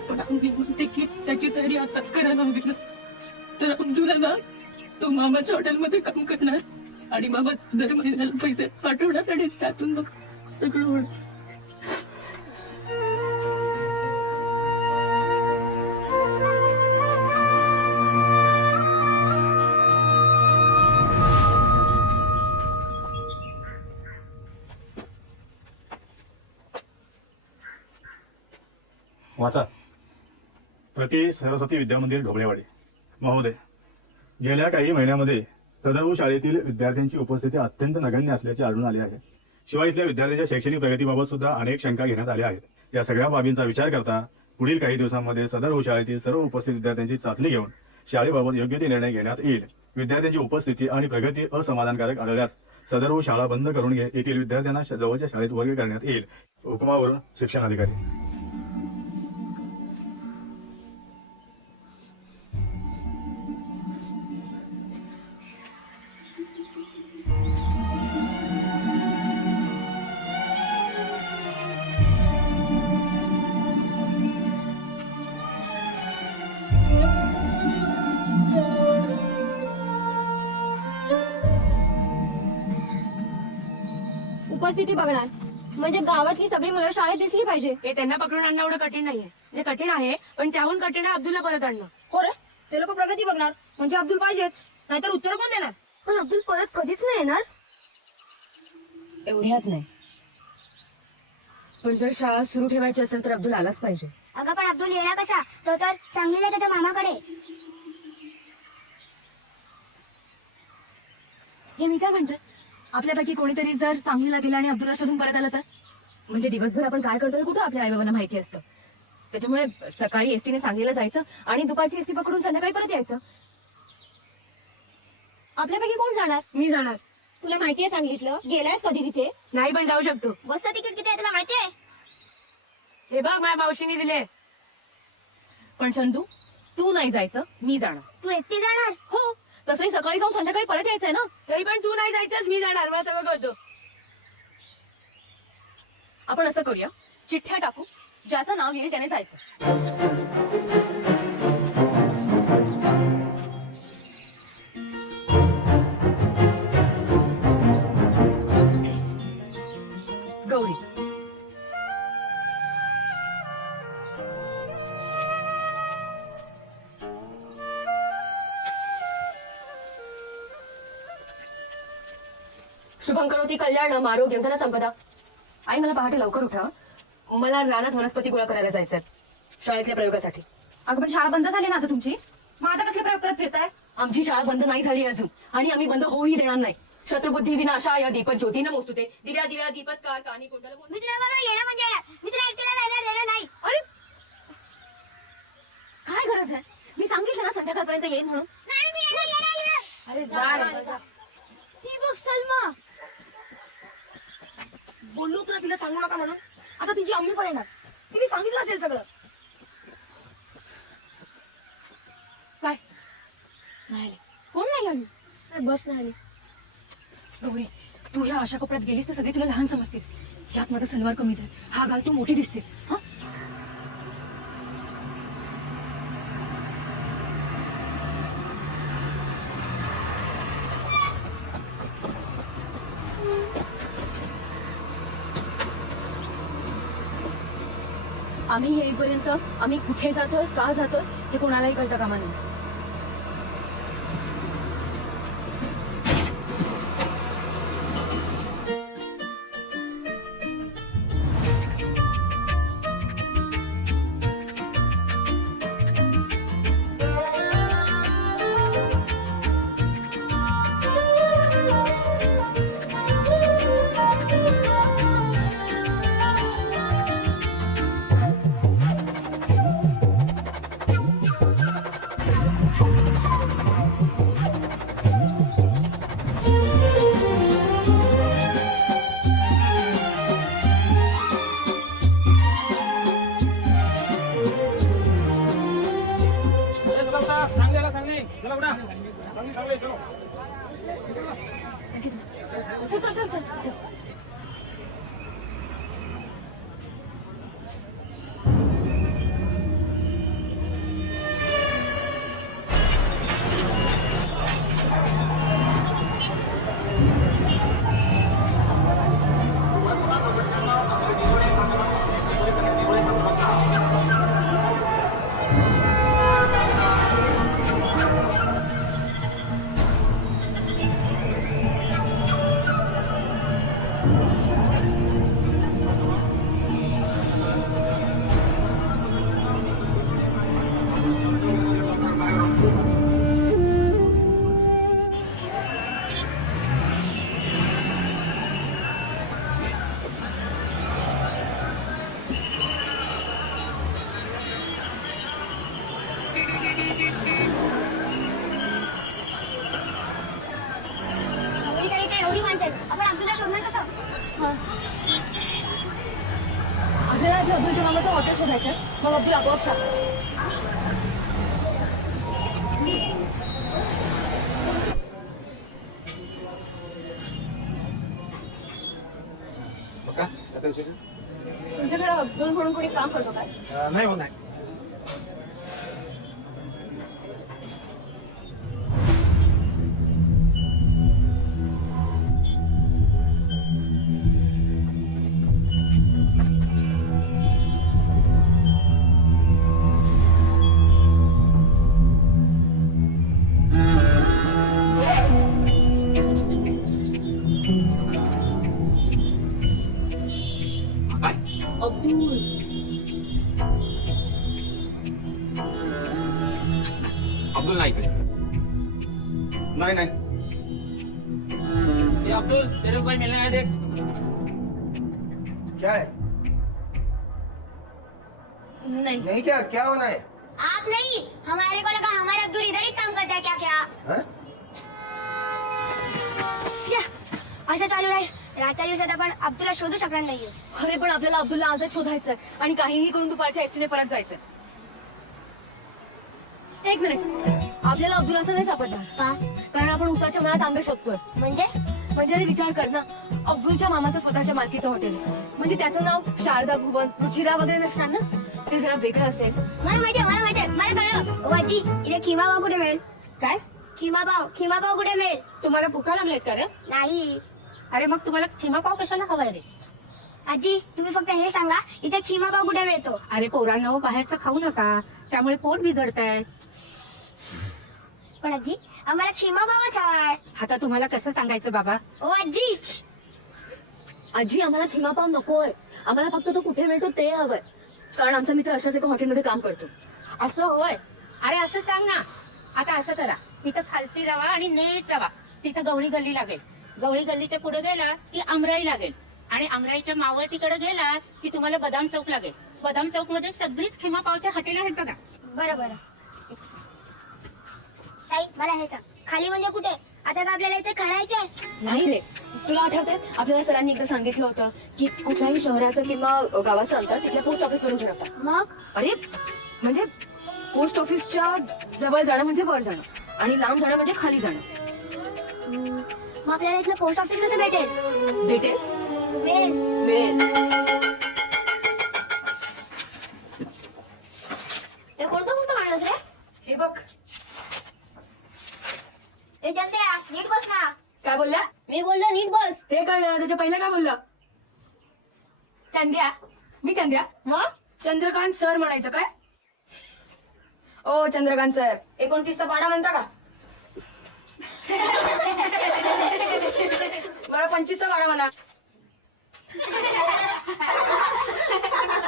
पण आम्ही म्हणते की त्याची तयारी आताच करायला हवी ना. तर अब्दुला ना, तो मामाच्या हॉटेलमध्ये काम करणार आणि मामा दर महिन्याला पैसे पाठवणार आणि त्यातून मग सगळं होणार. वाचा. प्रति सरस्वती विद्यामंदिर ढोबळेवाडी. महोदय, गेल्या काही महिन्यामध्ये सदर शाळेतील विद्यार्थ्यांची उपस्थिती अत्यंत नगण्य असल्याचे आढळून आले आहे. शिवाय इथल्या विद्यार्थ्यांच्या शैक्षणिक प्रगतीबाबत सुद्धा अनेक शंका घेण्यात आल्या आहेत. या सगळ्या बाबींचा विचार करता पुढील काही दिवसांमध्ये सदर शाळेतील सर्व उपस्थित विद्यार्थ्यांची चाचणी घेऊन शाळेबाबत योग्य ते निर्णय घेण्यात येईल. विद्यार्थ्यांची उपस्थिती आणि प्रगती असमाधानकारक आढळल्यास सदर शाळा बंद करून येथील विद्यार्थ्यांना जवळच्या शाळेत वर्ग करण्यात येईल. हुकुमावरून शिक्षण अधिकारी. उपस्थिती बघणार म्हणजे गावातली सगळी मुलं शाळेत दिसली पाहिजे. हे त्यांना पकडून आणणं एवढं कठीण नाहीये. जे कठीण आहे पण त्याहून कठीण आहे अब्दुलला परत आणणं. हो रे, ते लोक प्रगती बघणार म्हणजे अब्दुल पाहिजेच, नाहीतर उत्तर कोण देणार? पण अब्दुल परत कधीच नाही येणार. एवढ्यात नाही, पण जर शाळा सुरू ठेवायची असेल तर अब्दुल आलाच पाहिजे. अगं पण अब्दुल येणार कसा? तो तर सांगलीला त्याच्या मामाकडे. हे मी काय म्हणते, आपल्यापैकी कोणीतरी जर सांगलीला गेला आणि अब्दुलला शोधून परत आलं तर? म्हणजे दिवसभर आपण काय करतोय कुठं आपल्या आईबाबांना माहिती असतं. त्याच्यामुळे सकाळी एसटीने सांगलीला जायचं आणि दुपारची एसटी पकडून संध्याकाळी परत यायचं. आपल्यापैकी कोण जाणार? मी जाणार. तुला माहितीये सांगितलं? गेलायस कधी तिथे? नाही पण जाऊ शकतो. बसचं तिकीट किती आहे तुला माहिती आहे? हे बघ माझ्या मावशीने दिले. पण चंदू, तू नाही जायचं, मी जाणार. तू एकटी जाणार? हो, तसंही सकाळी जाऊन संध्याकाळी परत यायचंय ना. तरी पण तू नाही जायचंस, मी जाणार. मला सगळं कळतं. आपण असं करूया, चिठ्ठ्या टाकू, ज्याचं नाव येईल त्याने जायचं. गौरी, शुभं करोति कल्याणम आरोग्यम धन संपदा. आई, मला पहाटे लवकर उठा. मला रानात वनस्पती गोळा करायला जायचंय शाळेतल्या प्रयोगासाठी. अगं पण शाळा बंद झाली ना आता तुमची, मग आता कसले प्रयोग करत फिरताय? आमची शाळा बंद नाही झाली अजून आणि आम्ही बंद होऊही देणार नाही. शत्रुबुद्धी विनाशाय दीपक ज्योतीनं मोस्तुते दिव्या दिव्या दीपत्कार कानी कोंडल. मी तुला बरोबर येणं म्हणजे येणार. मी तुला एकटीला जायला देणार नाही. अरे काय गरज आहे? मी सांगितलं ना संध्याकाळपर्यंत येईल म्हणून. नाही, मी येणार. अरे जा. ती बघ सलमा. बोललो तुला तिला सांगू नका म्हणून. आता तिची अम्मी पण येणार, तिने सांगितलं असेल सगळं. काय नाही आली? कोण नाही आली? बस नाही आली. गौरी, तू ह्या अशा कपड्यात गेलीस तर सगळे तुला लहान समजतील. यात माझा सलवार कमीच आहे, हा घाल तू मोठी दिसते. हा, आम्ही येईपर्यंत आम्ही कुठे जातोय, का जातोय हे कोणालाही कळतं कामा नये. चल चल चल चल. एवढी माणसं आहेत, आपण अब्दुलला शोधणार कसं? आपल्याला आधी अब्दुलच्या मामाचं हॉटेल शोधायचं, मग अब्दुल आपोआप सापडेल. तुमच्याकडे अब्दुल म्हणून कोणी काम करतो काय? नाही हो नाही. अब्दुल अब्दुल नाही इकडे. नाही नाही ये अब्दुल तेरे को कोई मिलने आया देख. क्या है? नहीं नहीं क्या क्या होना है? आप नहीं, हमारे को लगा हमारा अब्दुल इधर ही काम करता है क्या क्या? हाँ? असं चालू राहील रातच्या दिवसात आपण अब्दुलला शोधू शकणार नाहीये. अरे पण आपल्याला अब्दुलला आजच शोधायचंय आणि काहीही करून दुपारच्या एसटीने परत जायचंय. एक मिनिट, आपल्याला अब्दुल असं नाही सापडणार का? कारण आपण उसाच्या मनात आंबे शोधतोय. म्हणजे अरे विचार कर ना, अब्दुलच्या मामाचं स्वतःच्या मालकीचं हॉटेल, म्हणजे त्याचं नाव शारदा भुवन, रुचिरा वगैरे नसणार ना, ते जरा वेगळं असेल. मला माहितीये मला कळलं. ओ आजी, इथे खिमा भाव कुठे मिळेल? काय? खिमा भाव कुठे मिळेल? तुम्हाला भुका लागलेत का रे? नाही. अरे मग तुम्हाला खिमा पाव कशाला हवाय रे? आजी, तुम्ही फक्त हे सांगा, इथे खिमा भाव कुठे मिळतो? अरे पोरांनो, बाहेरचं खाऊ नका, त्यामुळे पोट बिघडतंय. पण आजी, आम्हाला खिमा भावच हवाय. आता तुम्हाला कसं सांगायचं बाबा? ओ आजी, आजी आम्हाला खिमापाव नकोय, आम्हाला फक्त तो कुठे मिळतो ते हवंय, कारण आमचा मित्र अशाच एका हॉटेलमध्ये काम करतो. असं होय? अरे असं सांग ना. आता असं करा, इथं खालती जावा आणि नेट जावा, तिथं गवळी गल्ली लागेल. गवळी गल्लीच्या पुढे गेला की आमराई लागेल आणि आमराईच्या मावळतीकडे गेला की तुम्हाला बदाम चौक लागेल. बदाम चौक मध्ये सगळीच खिमा पावच्या हॉटेल आहेत बघा. बरं. ताई, मला हे सांग, खाली म्हणजे कुठे? आता का आपल्याला इथे खणायचंय? नाही रे, तुला आठवतंय आपल्याला सरांनी एकदा सांगितलं होतं की कुठल्याही शहराचं किंवा गावाचं अंतर तिथल्या पोस्ट ऑफिसवरून ठरवतात. मग? अरे म्हणजे पोस्ट ऑफिसच्या जवळ जाणं म्हणजे वर जाणं आणि लांब जाणं म्हणजे खाली जाणं. मग आपल्याला इथलं पोस्ट ऑफिस कसं भेटेल? मिळेल. हे कोणतं माणूस रे? हे बघ. हे चंद्या, नीट बस ना. काय बोलला? मी बोललो नीट बस. ते कळलं, त्याच्या पहिलं काय बोललं? चंद्या. मी चंद्या. मग चंद्रकांत सर म्हणायचं काय? ओ चंद्रकांत सर, 29चा पाढा म्हणता का? बरं 25चा पाढा म्हणा.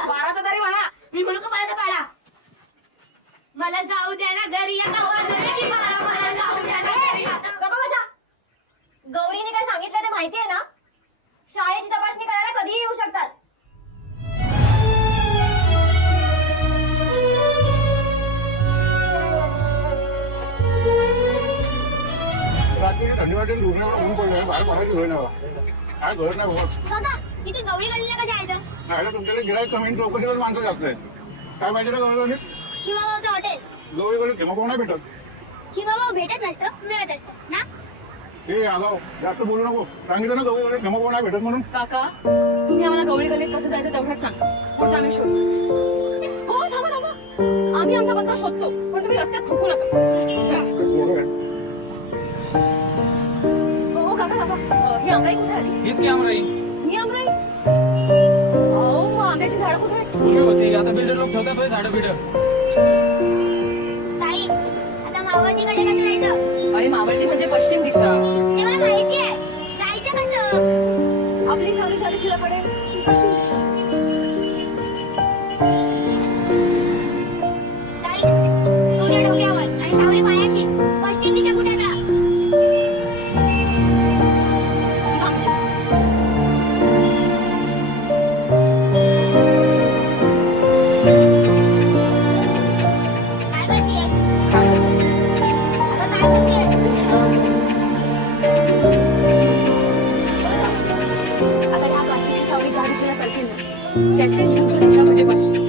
12चा तरी म्हणा. मी म्हणू का मला पाडा? मला जाऊ द्या ना घरी. मला जाऊ द्या ना घरी. बसा. गौरीने काय सांगितलं ते माहितीये ना? शाळेची तपासणी करायला कधीही येऊ शकतात. रात्री थंडी वाटेल ऊन पडलं बाहेर पडायची होय ना काय घर नाही होत. बघा, इथे गौरी गल्लीला कसं यायचं? नाही तुमच्याकडे गिरायक कमी चौकशीवर माणसं जास्त आहेत. काय पाहिजे ना गवळी गल्लीत? किंवा भाऊचं हॉटेल. गवळी गल्लीत किंवा कोण नाही भेटत. किंवा भाऊ भेटत नसतं, मिळत असतं ना. हे आगाव जास्त बोलू नको. सांगितलं ना गवळी गल्लीत किंवा कोण नाही भेटत म्हणून. काका, तुम्ही आम्हाला गवळी गल्लीत कसं जायचं तेवढंच सांग. पुढचं आम्ही शोधू. हो थांबा. आम्ही आमचा पत्ता शोधतो, पण तुम्ही रस्त्यात थुकू नका. हो काका, ही आमराई कुठे आली? हीच की आमराई. ही आमराई? अहो, मग आंब्याची झाडं कुठे आहेत? पूर्वी होती, आता बिल्डर लोक ठेवतात झाडं बिडं. ताई, आता मावळतीकडे कसं जायचं? अरे मावळती म्हणजे पश्चिम दिशा. ते मला माहिती आहे. जायचं कसं? आपली सावली सारीशीला पडेल ती पश्चिम दिशा. ताई, सूर्य डोक्यावर आणि सावली पायाशी. पश्चिम दिशा कुठे का? त्याची विरुद्ध दिशा म्हणजे पश्चिम.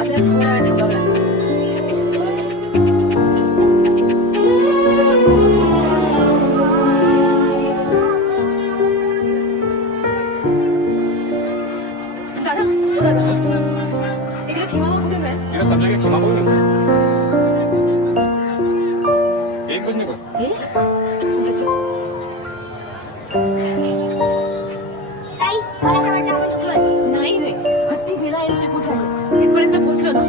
आपल्याला थोडा वेळ थांबावं लागेल. दादा, ओ दादा, इकडे खिमामा कुठे मिळेल? ये सब जगह खिमा बोल रहे थे। एक बजने को ताई मला असं वाटतं आपण चुकलोय. नाही रे, हत्ती गेला आणि शेपूट राहिलं. तिथपर्यंत पोहोचलो ना,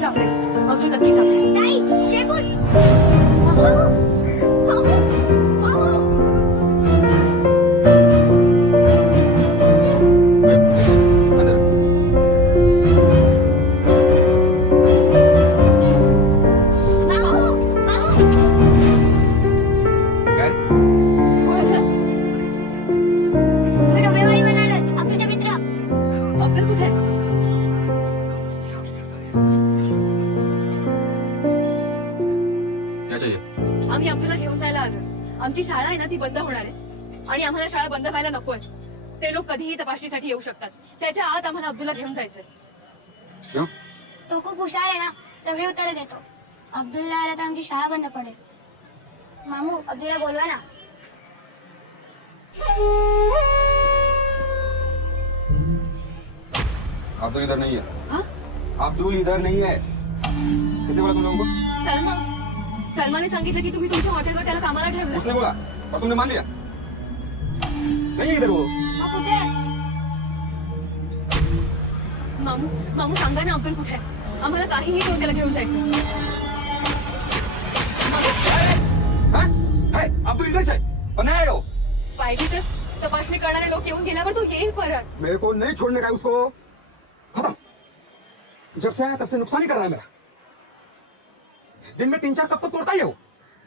सापडेल. अब्दुल नक्की सापडेल. ताई शेपूट. मी डोंबिवली म्हणालो अब्दुलचे मित्र. अब्दुल कुठे? क्या चाहिए? आम्ही अब्दुलला घेऊन जायला आलो. आमची शाळा आहे ना ती बंद होणार आहे आणि आम्हाला शाळा बंद व्हायला नकोय. ते लोक कधीही तपासणीसाठी येऊ शकतात. त्याच्या आत आम्हाला अब्दुलला घेऊन जायचंय. क्यों? तो खूप हुशार आहे ना, सगळी उत्तरं देतो. अब्दुलला आला तर आमची शाळा बंद पडेल. मामू अब्दुलला बोलवा ना. अब्दुल इधर नहीं है। अब्दुल इधर नहीं है। किसने बोला तुम लोगों को? सलमाने सांगितलं की तुम्ही तुमच्या हॉटेलवर त्याला कामाला ठेवलं. उसने बोला और तुमने मान लिया? नहीं है इधर वो। मग कुठे आहे? मामू मामू सांगा ना अब्दुल कुठे आहे? आम्हाला काहीही करून त्याला घेऊन जायचं. है? अब्दुल इधर है और नहीं आए हो। पाहिजे तर तपासणी करणारे लोक येऊन गेल्यावर तो येईल परत. मेरे को नहीं छोड़ने का है उसको। खत्म। जब से आया तब से नुकसान ही कर रहा है मेरा। दिन में 3-4 कप तो तोड़ता ही है वो।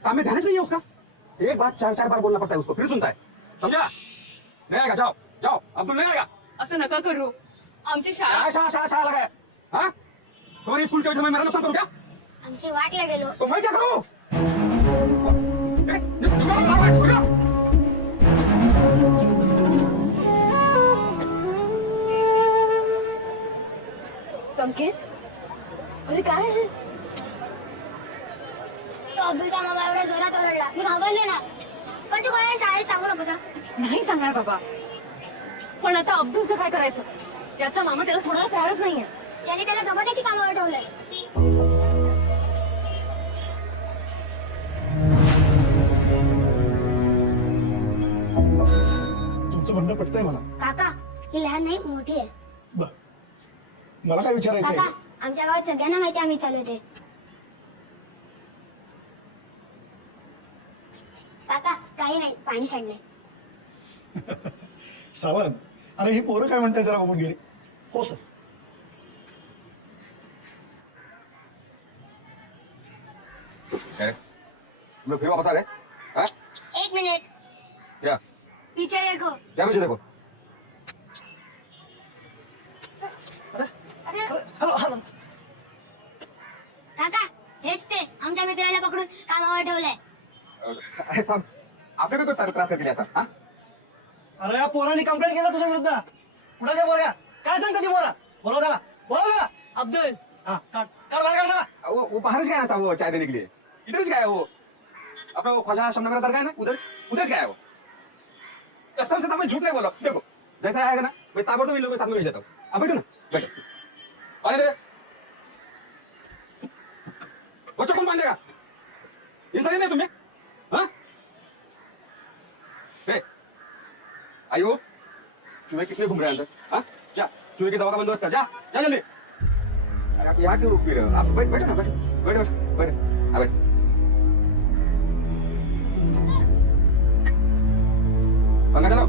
काम में ध्यान नहीं है उसका। एक बात 4-4 बार बोलना पड़ता है उसको, फिर सुनता है। समझा? नहीं आएगा, जाओ जाओ। अब्दुल नहीं आएगा। असं नका करू. आमची शाळा शाह लगा है। हाँ? तुम्हारी स्कूल की वजह से मैं मेरा नुकसान करूँ क्या? आमची वाटला गेलो. तो मैं क्या करूँ? निकालो। संकेत, अरे काय आहे? तो अब्दुलचा मामा एवढ्या जोरात ओरडला, मी घाबरले ना. पण तू कोणाला शाळेत सांगू नकोस. नाही सांगणार बाबा. पण आता अब्दुलचं काय करायचं? त्याचा मामा त्याला सोडायला तयारच नाहीये. त्याने त्याला जबरदस्ती कामावर ठेवलंय. तुमचं म्हणणं पटतंय मला. काका ही लहान नाही मोठी आहे. मला काय विचारायचं काका आहे? आमच्या गावात सगळ्यांना माहिती आम्ही चालू ते. काका काही नाही, पाणी सांडलंय. सावंत, अरे ही पोरं काय म्हणताय जरा बघून घे रे. हो सर. तुम लोग फिर वापस आ गए? हाँ? 1 मिनिट. क्या? पीछे देखो. क्या पीछे देखो? काका हेच ते आमच्या मित्राला पकडून कामावर ठेवलंय. अरे साहब, आपने कोई त्रास कर दिया सर? हाँ? अरे या पोरांनी कंप्लेंट केला तुझ्या विरुद्ध. कुठे ते पोरगा? काय सांगतो ती पोरा? बोलव त्याला. अब्दुल, हाँ, काढ बाहेर काढ त्याला. वो बाहर से गया ना साहब, वो चाय देने के लिए। इधर से गया है वो। अपना वो ख्वाजा शमनगर दरगाह है ना, उधर से गया है वो। कसम से मैं झूठ नहीं बोल रहा हूँ। देखो जैसा आएगा ना, मैं ताबड़तोड़ इन लोगों के साथ में भेज देता हूँ। अब बैठो ना, बैठो। आने दे। बच्चों कौन बांधेगा? इंसान नहीं तुम्हें? हाँ? आयो, चूहे कितने घूम रहे हैं अंदर? हाँ? जा, चूहे की दवा का बंदोबस्त कर। जा जल्दी। अरे आप यहाँ क्यों रुक रहे हो? आप बैठो ना, बैठो। हाँ बैठो। पंखा चलाओ।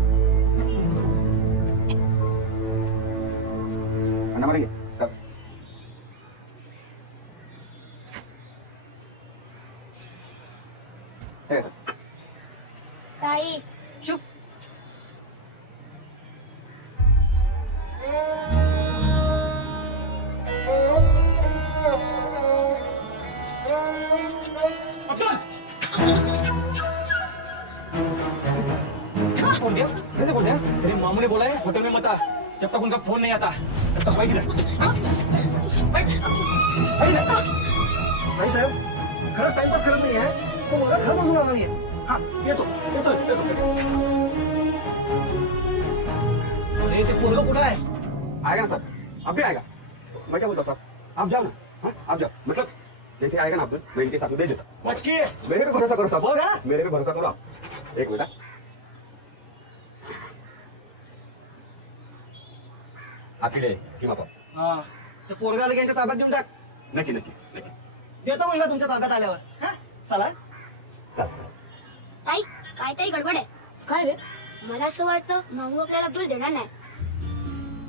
ठंडा मारेंगे सब। है सर। ताई चुप. कैसे बोल दिया? अरे मामू ने बोला है होटल में मत आ जब तक उनका फोन नहीं आता। नाही साहेब खरंच टाइमपास करत नाही आहे तो मुलगा खरंच अजून आला नाहीये. हा येतो येतो येतो. अरे ते पोरगं कुठं आहे? आएगा ना सर, अभी आएगा. मैं क्या बोलता सर, आप जाओ ना. हाँ आप जाओ, मतलब जैसे आएगा ना अब्दुल मैं इनके साथ में भेज देता. नक्की मेरे पे भरोसा करो साहब. होगा? मेरे पे भरोसा करो आप. एक मिनट. आपले किंवा हा ते पोरगाला यांच्या ताब्यात देऊन टाक. नक्की नक्की नक्की. देतो मुलगा तुमच्या ताब्यात आल्यावर. हा चला. ताई काहीतरी गडबड आहे. काय रे? मला असं वाटतं मामू आपल्याला अब्दुल देणार नाही.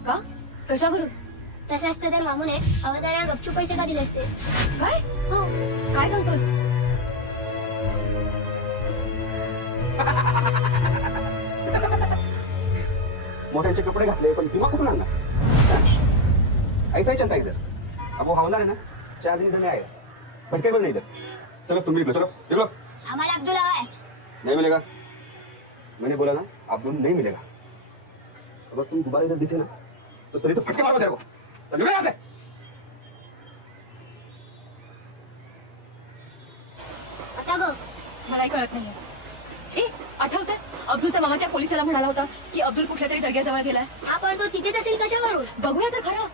का? कशावरून? तसं असतं तर मामूने अवताराला गपचूप पैसे का दिले असते? काय? हो. काय सांगतोस? मोठ्यांचे कपडे घातले पण दिमाग कुठून आणला? ऐसा ही चलता इधर. अब वो हवलदार है ना 4 दिन इधर नहीं आएगा. भटके भी नहीं इधर. चलो तुम भी निकलो. चलो निकलो. आम्हाला अब्दुल हवा आहे. नहीं मिलेगा. मैंने बोला ना अब्दुल नहीं मिलेगा. अगर तुम दोबारा इधर दिखे ना तो शरीर से फटके मारो तेरे को. तो निकल यहाँ से. आता गो मलाही कळत नाहीये. ए आठवतंय अब्दुलचा मामा त्या पोलिसाला म्हणाला होता की अब्दुल कुठल्या तरी दर्ग्याजवळ गेलाय. हा पण तो तिथेच असेल कशावरून? बघूया तर खरं.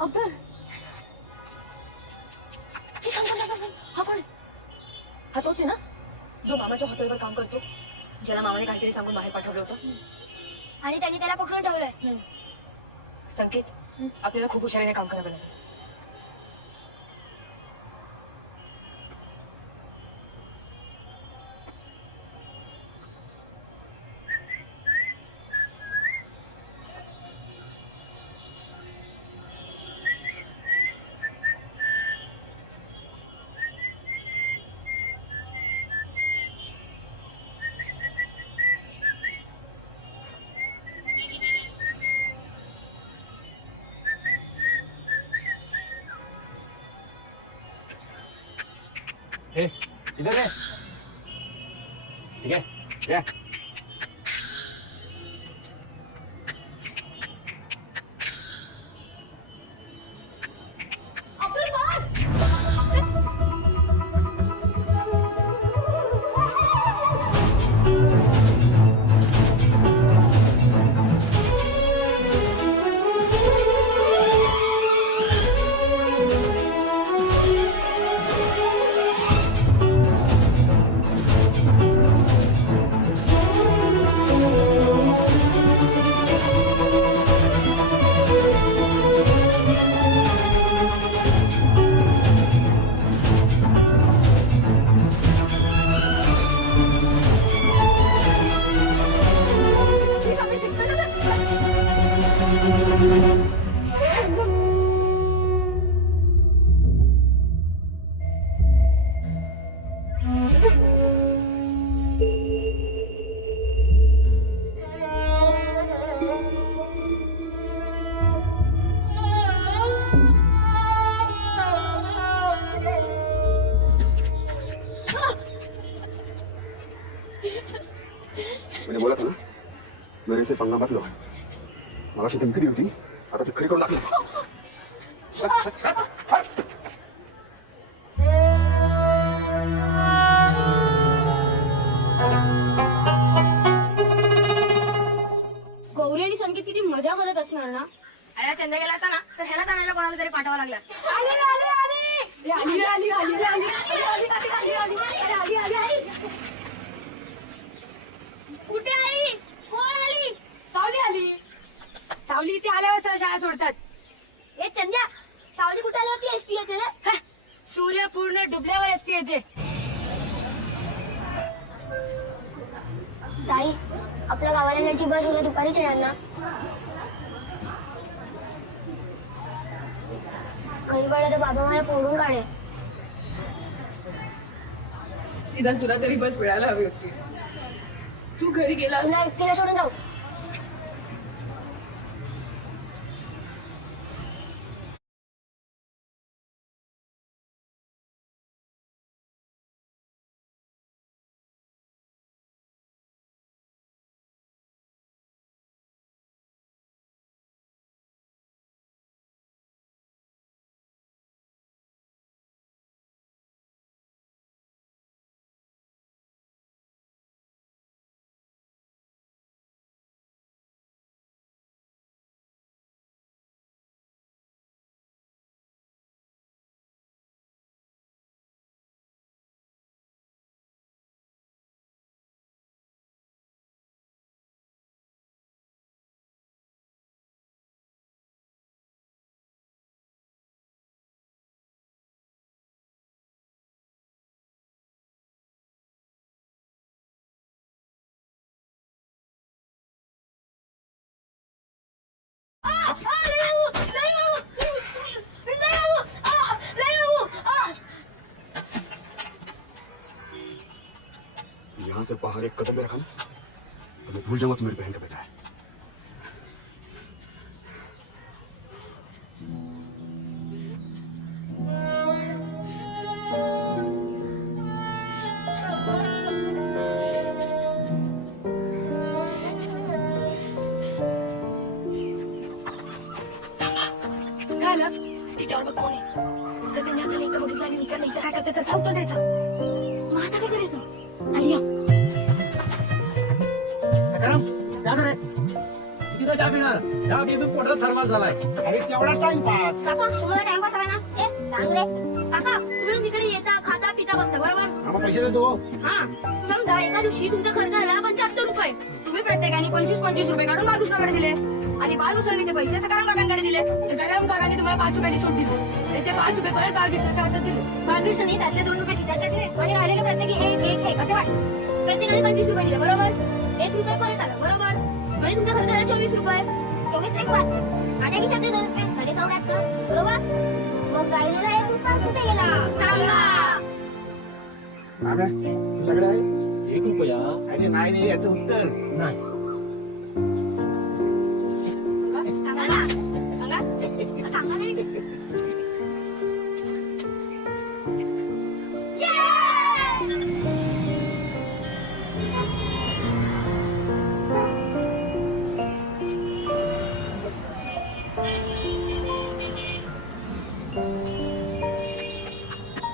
अब्दुल हा कोण? हा तोच आहे ना जो मामाच्या हॉटेलवर काम करतो, ज्याला मामाने काहीतरी सांगून बाहेर पाठवलं होतं आणि त्यांनी त्याला पकडून ठेवलंय. संकेत आपल्याला खूप हुशारीने काम करावं लागेल. ए, इधर है. ठीक है. क्या? अब्दुल मार. मैंने बोला था ना मेरे से पंगा मत लो. मगाशी धमकी दिली होती आता ती खरी करून दाखव. गौरी आणि संगीत किती मजा करत असणार ना. अरे चंद्र गेला असता ना तर ह्याला आणायला कोणाला तरी पाठवावं लागलं असतं. कुठे आई? कोण आली? सावली आली. सावली इथे आल्यावर शाळा सोडतात. ए चंद्या सावली कुठे आल्यावरती एसटी येते रे? सूर्य पूर्ण डुबल्यावर एसटी येते. ताई आपल्या गावाला जायची बस उद्या दुपारीच येणार ना? घरी पडलं तर बाबा मला फोडून काढे. निदान तुला तरी बस मिळायला हवी होती. तू घरी गेला तुला एकटीला सोडून जाऊ? यहाँ से बाहर एक कदम भी रखा ना तो मैं भूल जाऊंगा कि मेरी बहन का बेटा है. कोण आहे? जर त्यांनी आता नाही तर बघितलं आणि विचार नाही तर काय करते तर धावतो द्यायचं. मग आता काय करायचं? आलिया क्या करे? तिथं चहा पिणार. चहा पिऊन पोटात थर्मास झालाय. अरे तेवढा टाइमपास. काका तुम्हाला टाइमपास हवा ना? सांग रे काका तुम्ही तिकडे येता खाता पिता बसता बरोबर? आम्हाला पैसे देतो. हा समजा एका दिवशी तुमचा खर्च झाला 75 रुपये. तुम्ही प्रत्येकाने 25-25 रुपये काढून बालकृष्णाकडे दिले आणि बालकृष्णाने ते पैसे सकाराम काकांकडे दिले. सकाराम काकाने तुम्हाला 5 रुपयाची सूट दिली. ते 5 रुपये परत बालकृष्णाच्या हातात दिले. बालकृष्णाने त्यातले 2 रुपये खिशात टाकले आणि राहिलेले प्रत्येकी एक असे वाटले. प्रत्येकाने 25 रुपये दिले बरोबर? 1 रुपये परत आला बरोबर? म्हणजे तुमचा खर्च झाला 24 रुपये. 24 एक वाटतं. माझ्या खिशातले 2 रुपये माझे 84 बरोबर? मग राहिलेला 1 रुपया कुठे गेला? सांगा. तुझ्याकडे आहे? 1 रुपया. अरे नाही रे याचं उत्तर नाही. सांगा ना सांगा सांगा नाही.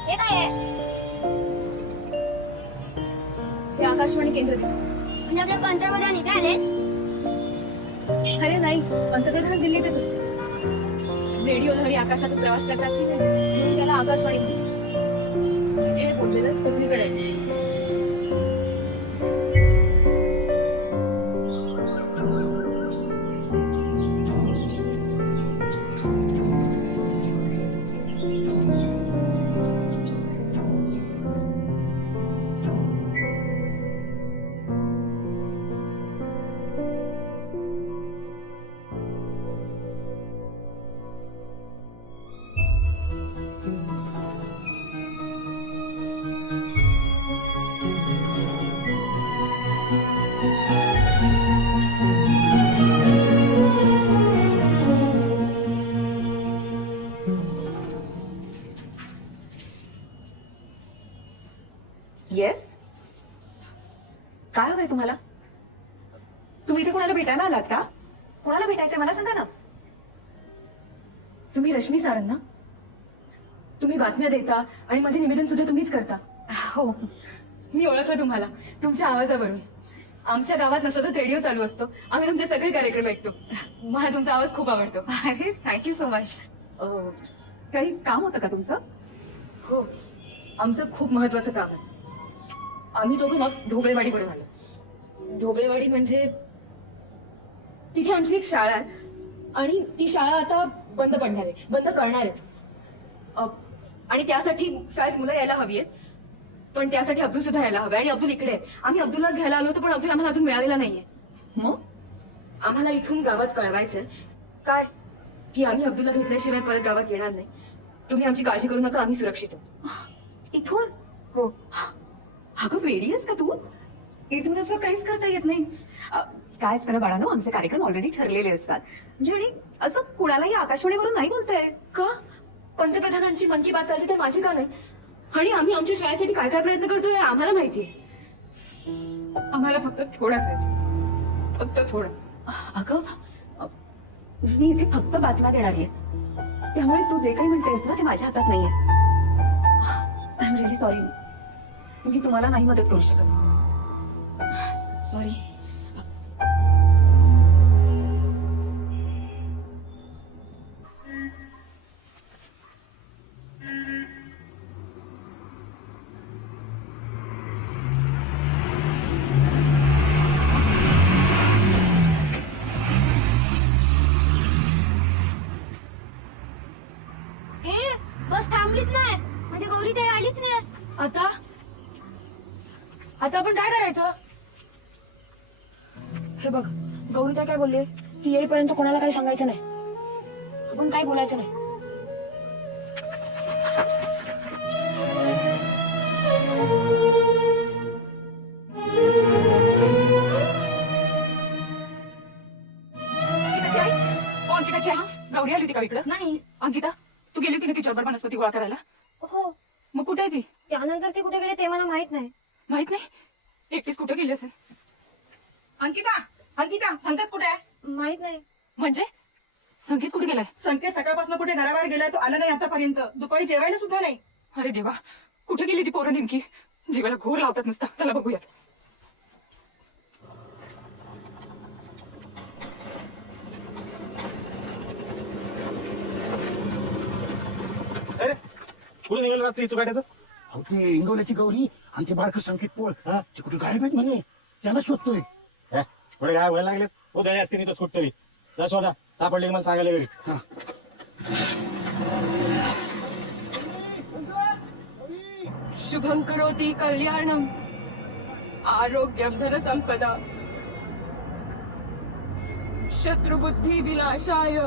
हे काय आहे? हे आकाशवाणी केंद्र दिसतं. म्हणजे आपल्या पंतप्रधान इथे आले? अरे नाही, पंतप्रधान दिल्लीतच असते. रेडिओ लहरी आकाशातून प्रवास करतात की नाही म्हणून त्याला आकाशवाणी म्हणतात. इथे बोललेलं सगळीकडे आहे. येस, काय हवंय तुम्हाला? तुम्ही इथे कोणाला भेटायला आलात का? कोणाला भेटायचंय मला सांगा ना. तुम्ही रश्मी सारंग ना? तुम्ही बातम्या देता आणि मध्ये निवेदन सुद्धा तुम्हीच करता. हो, मी ओळखलं तुम्हाला तुमच्या आवाजावरून. आमच्या गावात नसतं तर रेडिओ चालू असतो. आम्ही तुमचे सगळे कार्यक्रम ऐकतो. मला तुमचा आवाज खूप आवडतो. अरे थँक्यू सो मच. काही काम होतं का तुमचं? हो, आमचं खूप महत्वाचं काम आहे. आम्ही दोघं ना ढोबळेवाडीकडून आलो. ढोबळेवाडी म्हणजे तिथे आमची एक शाळा आहे आणि ती शाळा आता बंद पडणार आहे, बंद करणार आहेत. आणि त्यासाठी शाळेत मुलं यायला हवी आहेत, पण त्यासाठी अब्दुल सुद्धा यायला हवे. आणि अब्दुल इकडे आहे. आम्ही अब्दुललाच घ्यायला आलो होतो, पण अब्दुल आम्हाला अजून मिळालेला नाहीये. मग आम्हाला इथून गावात कळवायचंय काय की आम्ही अब्दुलला घेतल्याशिवाय परत गावात येणार नाही. तुम्ही आमची काळजी करू नका, आम्ही सुरक्षित आहोत. इथून? हो. अगं वेडी आहेस का तू? इथून असं काहीच करता येत नाही. काय असतं ना बाळांनो, आमचे कार्यक्रम ऑलरेडी ठरलेले असतात. म्हणजे आणि असं कुणालाही आकाशवाणीवरून नाही बोलताय का? पंतप्रधानांची मन की बात चालते तर माझी का नाही? आणि आम्ही आमच्या शाळेसाठी काय काय प्रयत्न करतोय आम्हाला माहितीये. आम्हाला फक्त थोडा वेळ, फक्त थोडा. अगं मी इथे फक्त बातम्या देणार आहे, त्यामुळे तू जे काही म्हणतेस ना ते माझ्या हातात नाहीये. आय एम रिअली सॉरी, मी तुम्हाला नाही मदत करू शकत. सॉरी. बस थांबलीच नाही म्हणजे गौरी ताई आलीच नाही. आता आपण काय करायचं? हे बघ, गौरीता काय बोलले की येईपर्यंत कोणाला काही सांगायचं नाही, आपण काय बोलायचं नाही. अंकिताची आई गौरी आली होती का इकडं? नाही. अंकिता तू गेली होती ना तिच्याबरोबर वनस्पती गोळा करायला? हो. मग कुठे आहे ती? त्यानंतर ते कुठे गेले ते मला माहित नाही. माहित नाही? एकटीच कुठे गेली असेल? अंकिता अंकिता संकेत कुठे आहे? माहित नाही. म्हणजे संकेत कुठे गेलाय? संकेत सकाळपासून कुठे घराबाहेर गेलाय, तो आला नाही आतापर्यंत. दुपारी जेवायला सुद्धा नाही. अरे देवा, कुठे गेली ती पोरं नेमकी? जीवाला घोर लावतात नुसता. चला बघूयात. कुठे निघाल रात्री चुकाट्याचं? अहो ते इंगवल्याची गौरी आणि ते बारकं संकेत पोळ ते कुठे गायब आहेत म्हणे, त्यांना शोधतोय. पुढे काय व्हायला लागलेत? हो दळे असते नाही तर कुठतरी जा शोधा, सापडले मला सांगायला घरी. शुभं करोति कल्याणम आरोग्यम धन संपदा शत्रुबुद्धी विनाशाय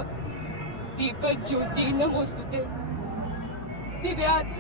दीपज्योती नमोस्तुते. दिव्यात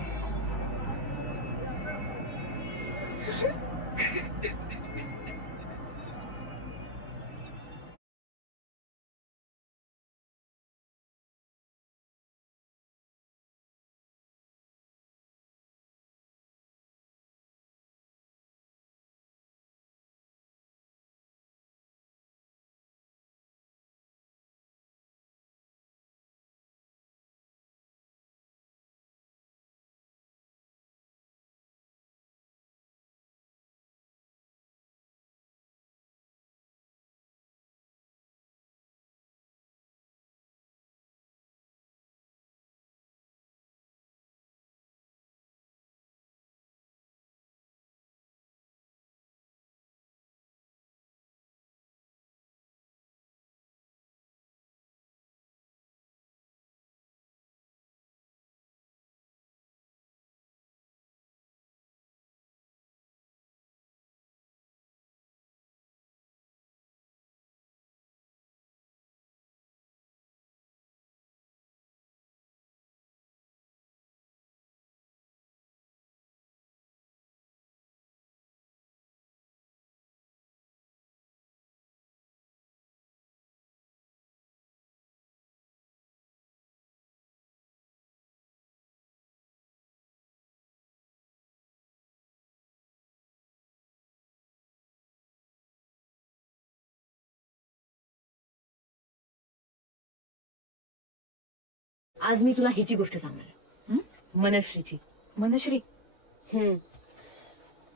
आज मी तुला हिची गोष्ट सांगणार. मनश्रीची. मनश्री?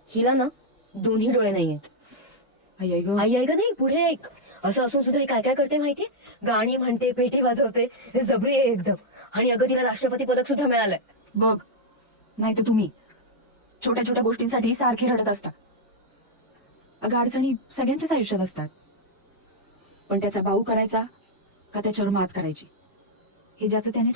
हिला ना दोन्ही डोळे नाहीयेत. आई ऐक नाही, पुढे ऐक. असं असून सुद्धा ही काय काय करते माहितीये? गाणी म्हणते, पेटी वाजवते, जबरी आहे एकदम. आणि अगं तिला राष्ट्रपती पदक सुद्धा मिळालंय. बघ, नाही तर तुम्ही छोट्या छोट्या गोष्टींसाठी सारखे रडत असता. अगं अडचणी सगळ्यांच्याच आयुष्यात असतात, पण त्याचा बाऊ करायचा का त्याच्यावर मात करायची हे ज्याचं त्याने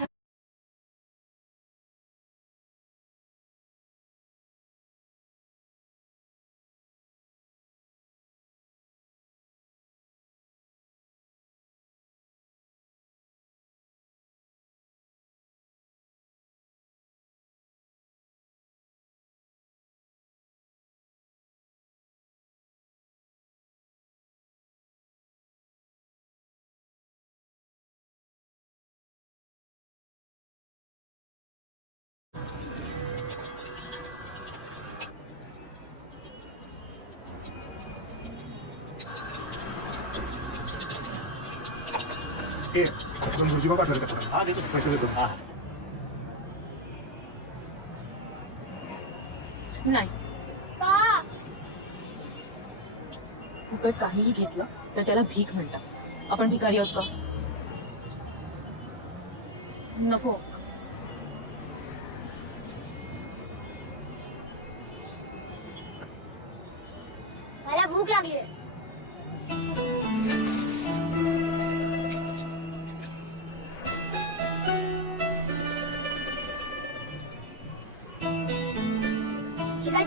भुर्जी पाठवलं का? पैसे देतो. नाही फुकट काहीही घेतलं तर त्याला भीक म्हणतात. आपण भिकारी आहोत का? नको. मला भूक लागली.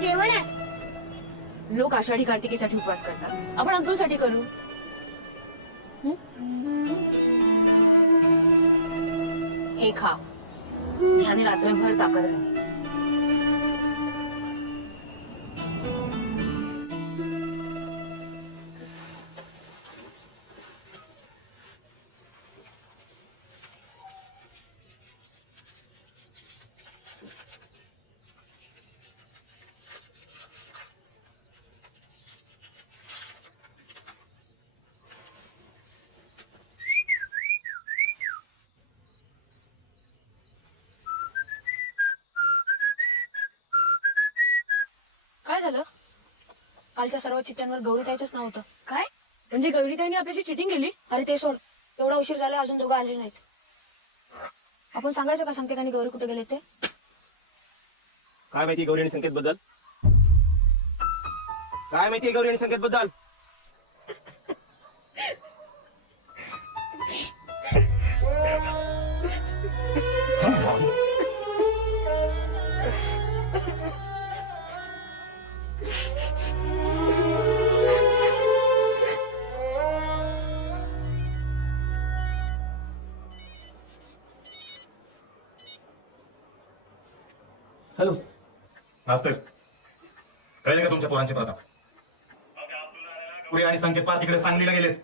जेवण आहे. लोक आषाढी कार्तिकीसाठी उपवास करतात. आपण अब्दुलसाठी करू. हे खा. ह्याने रात्रभर ताकद राहील. काय झालं? कालच्या सर्व चिठ्ठ्यांवर गौरीताईचंच नाव होतं. काय म्हणजे गौरीताईने आपल्याशी चिटिंग केली? अरे ते सोड, एवढा उशीर झाला अजून दोघं आले नाहीत. आपण सांगायचं का संकेत आणि गौरी कुठे गेले ते? काय माहिती गौरी आणि संकेत बद्दल? काय माहिती गौरी आणि संकेत बद्दल? हॅलो मास्तर, कळले का तुमच्या पोरांचे प्रताप? पुढे आणि संकेत पार तिकडे सांगलीला गेलेत.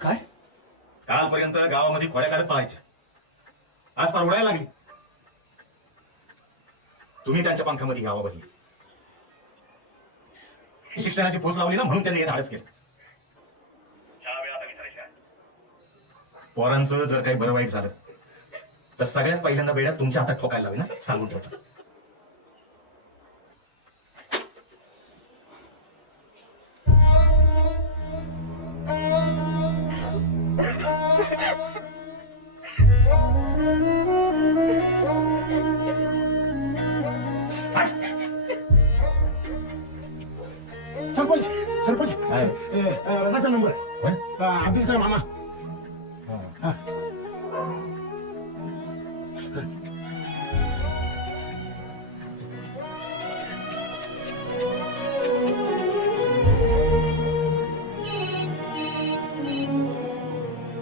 काय? कालपर्यंत गावामध्ये खोड्या काढत पळायच्या, आज पार उडायला लागली. तुम्ही त्यांच्या पंखामध्ये गावा बसली. शिक्षणाची पोच लावली ना, म्हणून त्यांनी हे धाडस केलं. पोरांचं जर काही बरं वाईट झालं तर सगळ्यात पहिल्यांदा बेड्यात तुमच्या हातात ठोकायला लावी ना, सांगून ठेवतो. सरपंच सरपंच रसाचा नंबर अब्दुलचा मामा.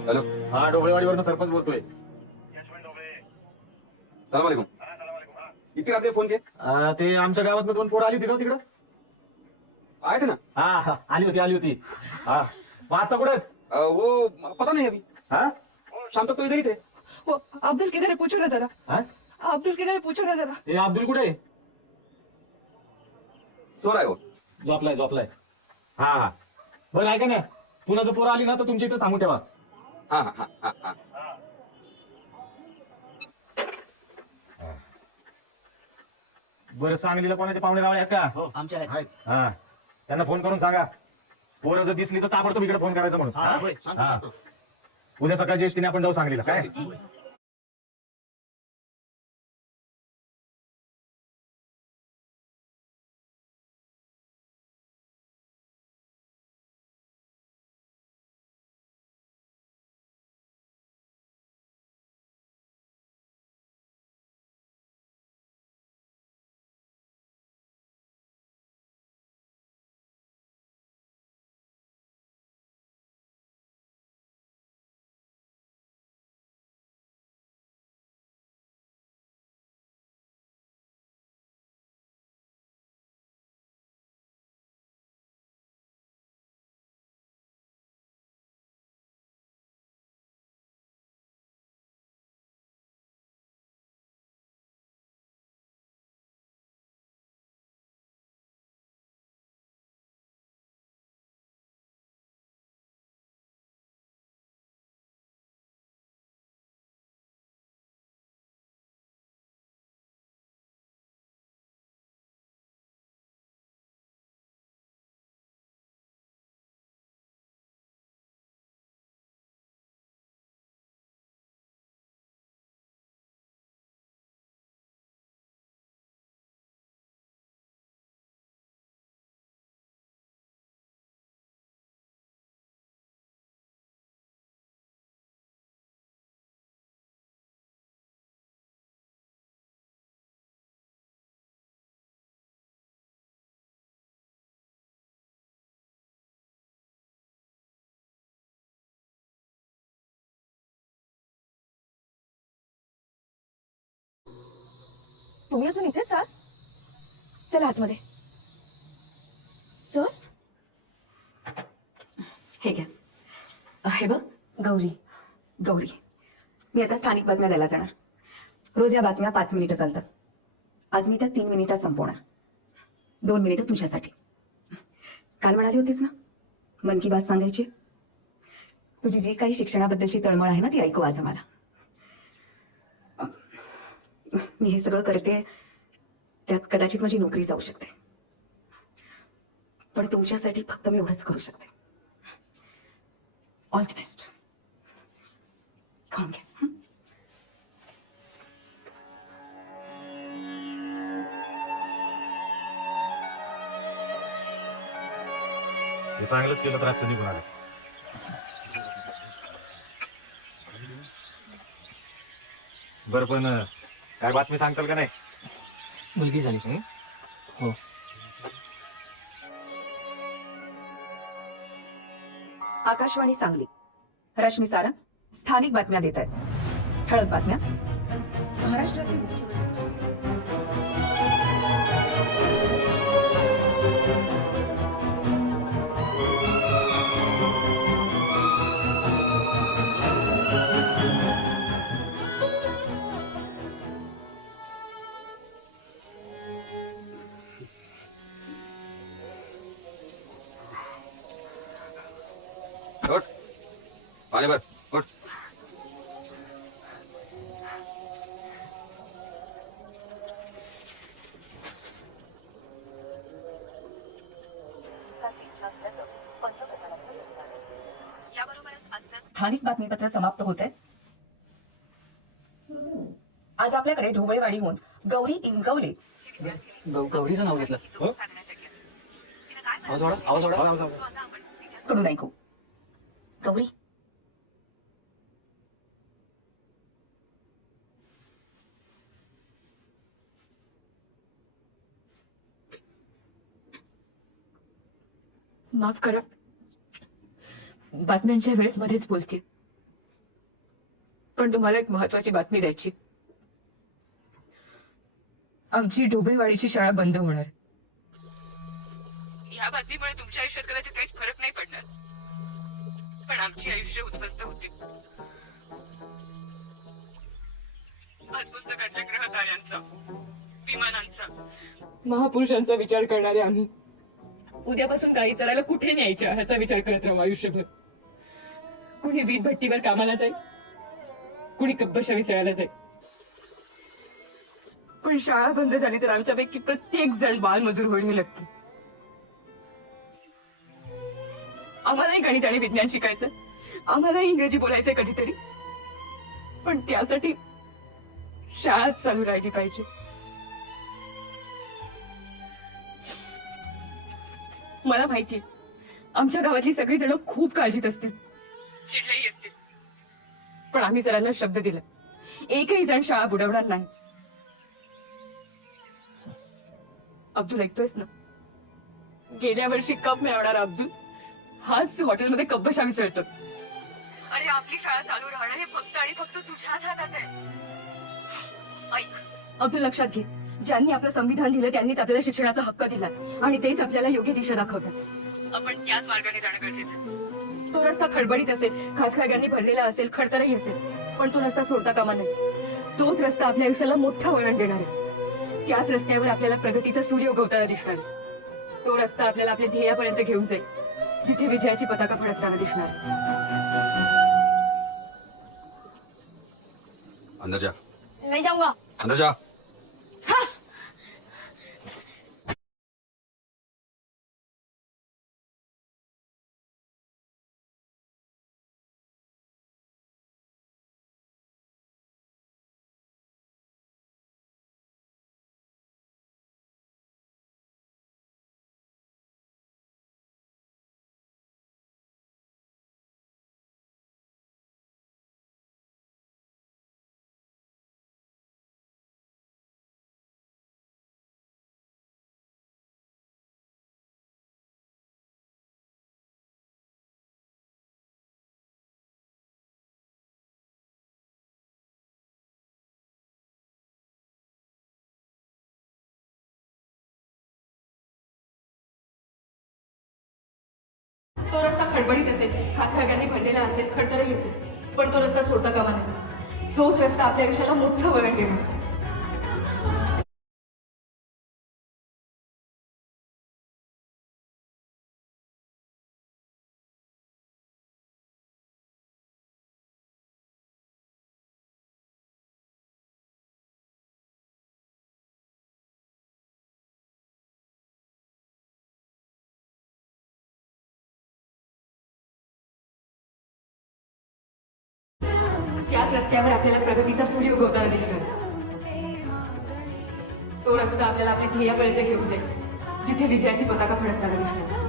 हॅलो. हा, डोबळेवाडीवरनं सरपंच बोलतोय. सलाम अलैकुम. इतकी रात्री फोन के? ते आमच्या गावात 2 पोरं आली तिकडं तिकडं. आए थे ना? हा, आली होती. हा, मग आता कुठे आहेत? वो पता नहीं अभी. हाँ? शाम तक तो इधर ही थे. वो अब्दुल किधर है पूछो ना जरा. अब्दुल किधर है पूछो ना जरा. ते अब्दुल कुठे आहे? सो रहा है वो. झोपलाय. हा, बरं ऐका ना, पुन्हा जर पोरं आली ना तर तुमच्या इथं सांगून ठेवा. हाँ हाँ हाँ हाँ हाँ. बरं, सांगलीला कोणाचे पाहुणे राव आहेत का? हो, आमच्या आहेत. हा, त्यांना फोन करून सांगा, पोरं जर दिसली तर ताबडतोब इकडे फोन करायचा म्हणून. हा, उद्या सकाळची एसटीने आपण जाऊ सांगलीला. काय? तुम्ही अजून इथेच आहात? चला आतमध्ये. चल. हे घ्या. हे बघ गौरी. गौरी, मी आता स्थानिक बातम्या द्यायला जाणार. रोज या बातम्या 5 मिनिटं चालतात. आज मी त्या 3 मिनिटात संपवणार. 2 मिनिटं तुझ्यासाठी. काल म्हणाली होतीस ना मन की बात सांगायची. तुझी जी काही शिक्षणाबद्दलची तळमळ आहे ना ती ऐकू आज आम्हाला. मी हे सगळं करते त्यात कदाचित माझी नोकरी जाऊ शकते, पण तुमच्यासाठी फक्त मी एवढंच करू शकते. All the best. खाऊन घ्या. हे चांगलंच केलं तर आजचं निघून आलं. बरं पण काय बातमी सांगताल का नाही? मुलगी झाली. हो. आकाशवाणी सांगली. रश्मी सारंग स्थानिक बातम्या देत आहेत. ठळक बातम्या. महाराष्ट्राचे मुख्यमंत्री उठ. पाणी भर. उठ. स्थानिक बातमीपत्र समाप्त होत आहे. आज आपल्याकडे ढोबळेवाडीहून गौरी इंगवले. गौरीचं नाव घेतलं. आवाज वाढव, आवाज वाढव. कडून ऐकू. गौरी, माफ करा, बातम्यांच्या वेळेत मध्येच बोलते, पण तुम्हाला एक महत्वाची बातमी द्यायची. आमची ढोबळेवाडीची शाळा बंद होणार. या बातमीमुळे तुमच्या आयुष्यात कदाचित काहीच फरक नाही पडणार, पण आमची आयुष्य उद्ध्वस्त होते. आज पुस्तकाच्या ग्रहताऱ्यांचा, विमानांचा, महापुरुषांचा विचार करणारे आम्ही उद्यापासून गाई चरायला कुठे न्यायच्या ह्याचा विचार करत राहू आयुष्यभर. कुणी वीट भट्टीवर कामाला जाईल, कुणी कब्बशा विसळायला जाईल, पण शाळा बंद झाली तर आमच्यापैकी प्रत्येक जण बालमजूर होईल हे नक्की. आम्हालाही गणित आणि विज्ञान शिकायचं, आम्हालाही इंग्रजी बोलायचंय कधीतरी, पण त्यासाठी शाळाच चालू राहिली पाहिजे. मला माहितीये आमच्या गावातली सगळी जण खूप काळजीत असतील, चिडलेही असतील, पण आम्ही सरांना शब्द दिला, एकही जण शाळा बुडवणार नाही. अब्दुल, ऐकतोयस ना? गेल्या वर्षी कप मिळवणारा अब्दुल हाच हॉटेलमध्ये कब्बशा विसरतो. अरे आपली शाळा चालू राहणं हे फक्त आणि फक्त तुझ्याच हातात आहे. ऐक अब्दुल, लक्षात घे, ज्यांनी आपलं संविधान दिलं त्यांनीच आपल्याला शिक्षणाचा हक्क दिला आणि तेच आपल्याला योग्य दिशा दाखवतात. आपण त्याच मार्गाने जाणं गरजेचं. तो रस्ता खडबडीत असेल, खासखळग्यांनी भरलेला असेल, खडतरही असेल, पण तो रस्ता सोडता कामा नये. तोच रस्ता आपल्या आयुष्याला मोठं वळण देणार आहे. त्याच रस्त्यावर आपल्याला प्रगतीचा सूर्य उगवताना दिसणार. तो रस्ता आपल्याला आपल्या ध्येयापर्यंत घेऊन जाईल, जिथे विजयाची पताका फडकताना दिसणार. अंदर जा. नहीं जाऊंगा. अंदर जा. तो रस्ता खडबडीत असेल, खासखळग्यांनी भरलेला असेल, खडतरही असेल, पण तो रस्ता सोडता कामा नये. तोच रस्ता आपल्या आयुष्याला मोठं वळण देणार. त्याच रस्त्यावर आपल्याला प्रगतीचा सूर्य उगवताना दिसतो. तो रस्ता आपल्याला आपल्या ध्येयापर्यंत घेऊन जाईल, जिथे विजयाची पताका फडकताना दिसणार.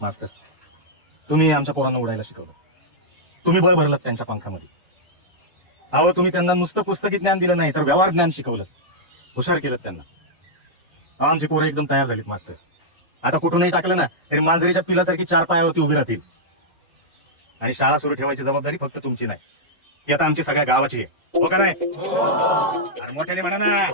मास्तर, तुम्ही आमच्या पोरांना उडायला शिकवलं. तुम्ही बळ भरलं त्यांच्या पंखामध्ये. अहो, तुम्ही त्यांना नुसतं पुस्तकी ज्ञान दिलं नाही, तर व्यवहार ज्ञान शिकवलं, हुशार केलं त्यांना. आमची पोरं एकदम तयार झालीत मास्तर. आता कुठूनही टाकलं ना तरी मांजरीच्या पिलासारखी 4 पायावरती उभी राहतील. आणि शाळा सुरू ठेवायची जबाबदारी फक्त तुमची नाही, ती आता आमची सगळ्या गावाची आहे. हो का नाही? अरे मोठ्याने म्हणा ना.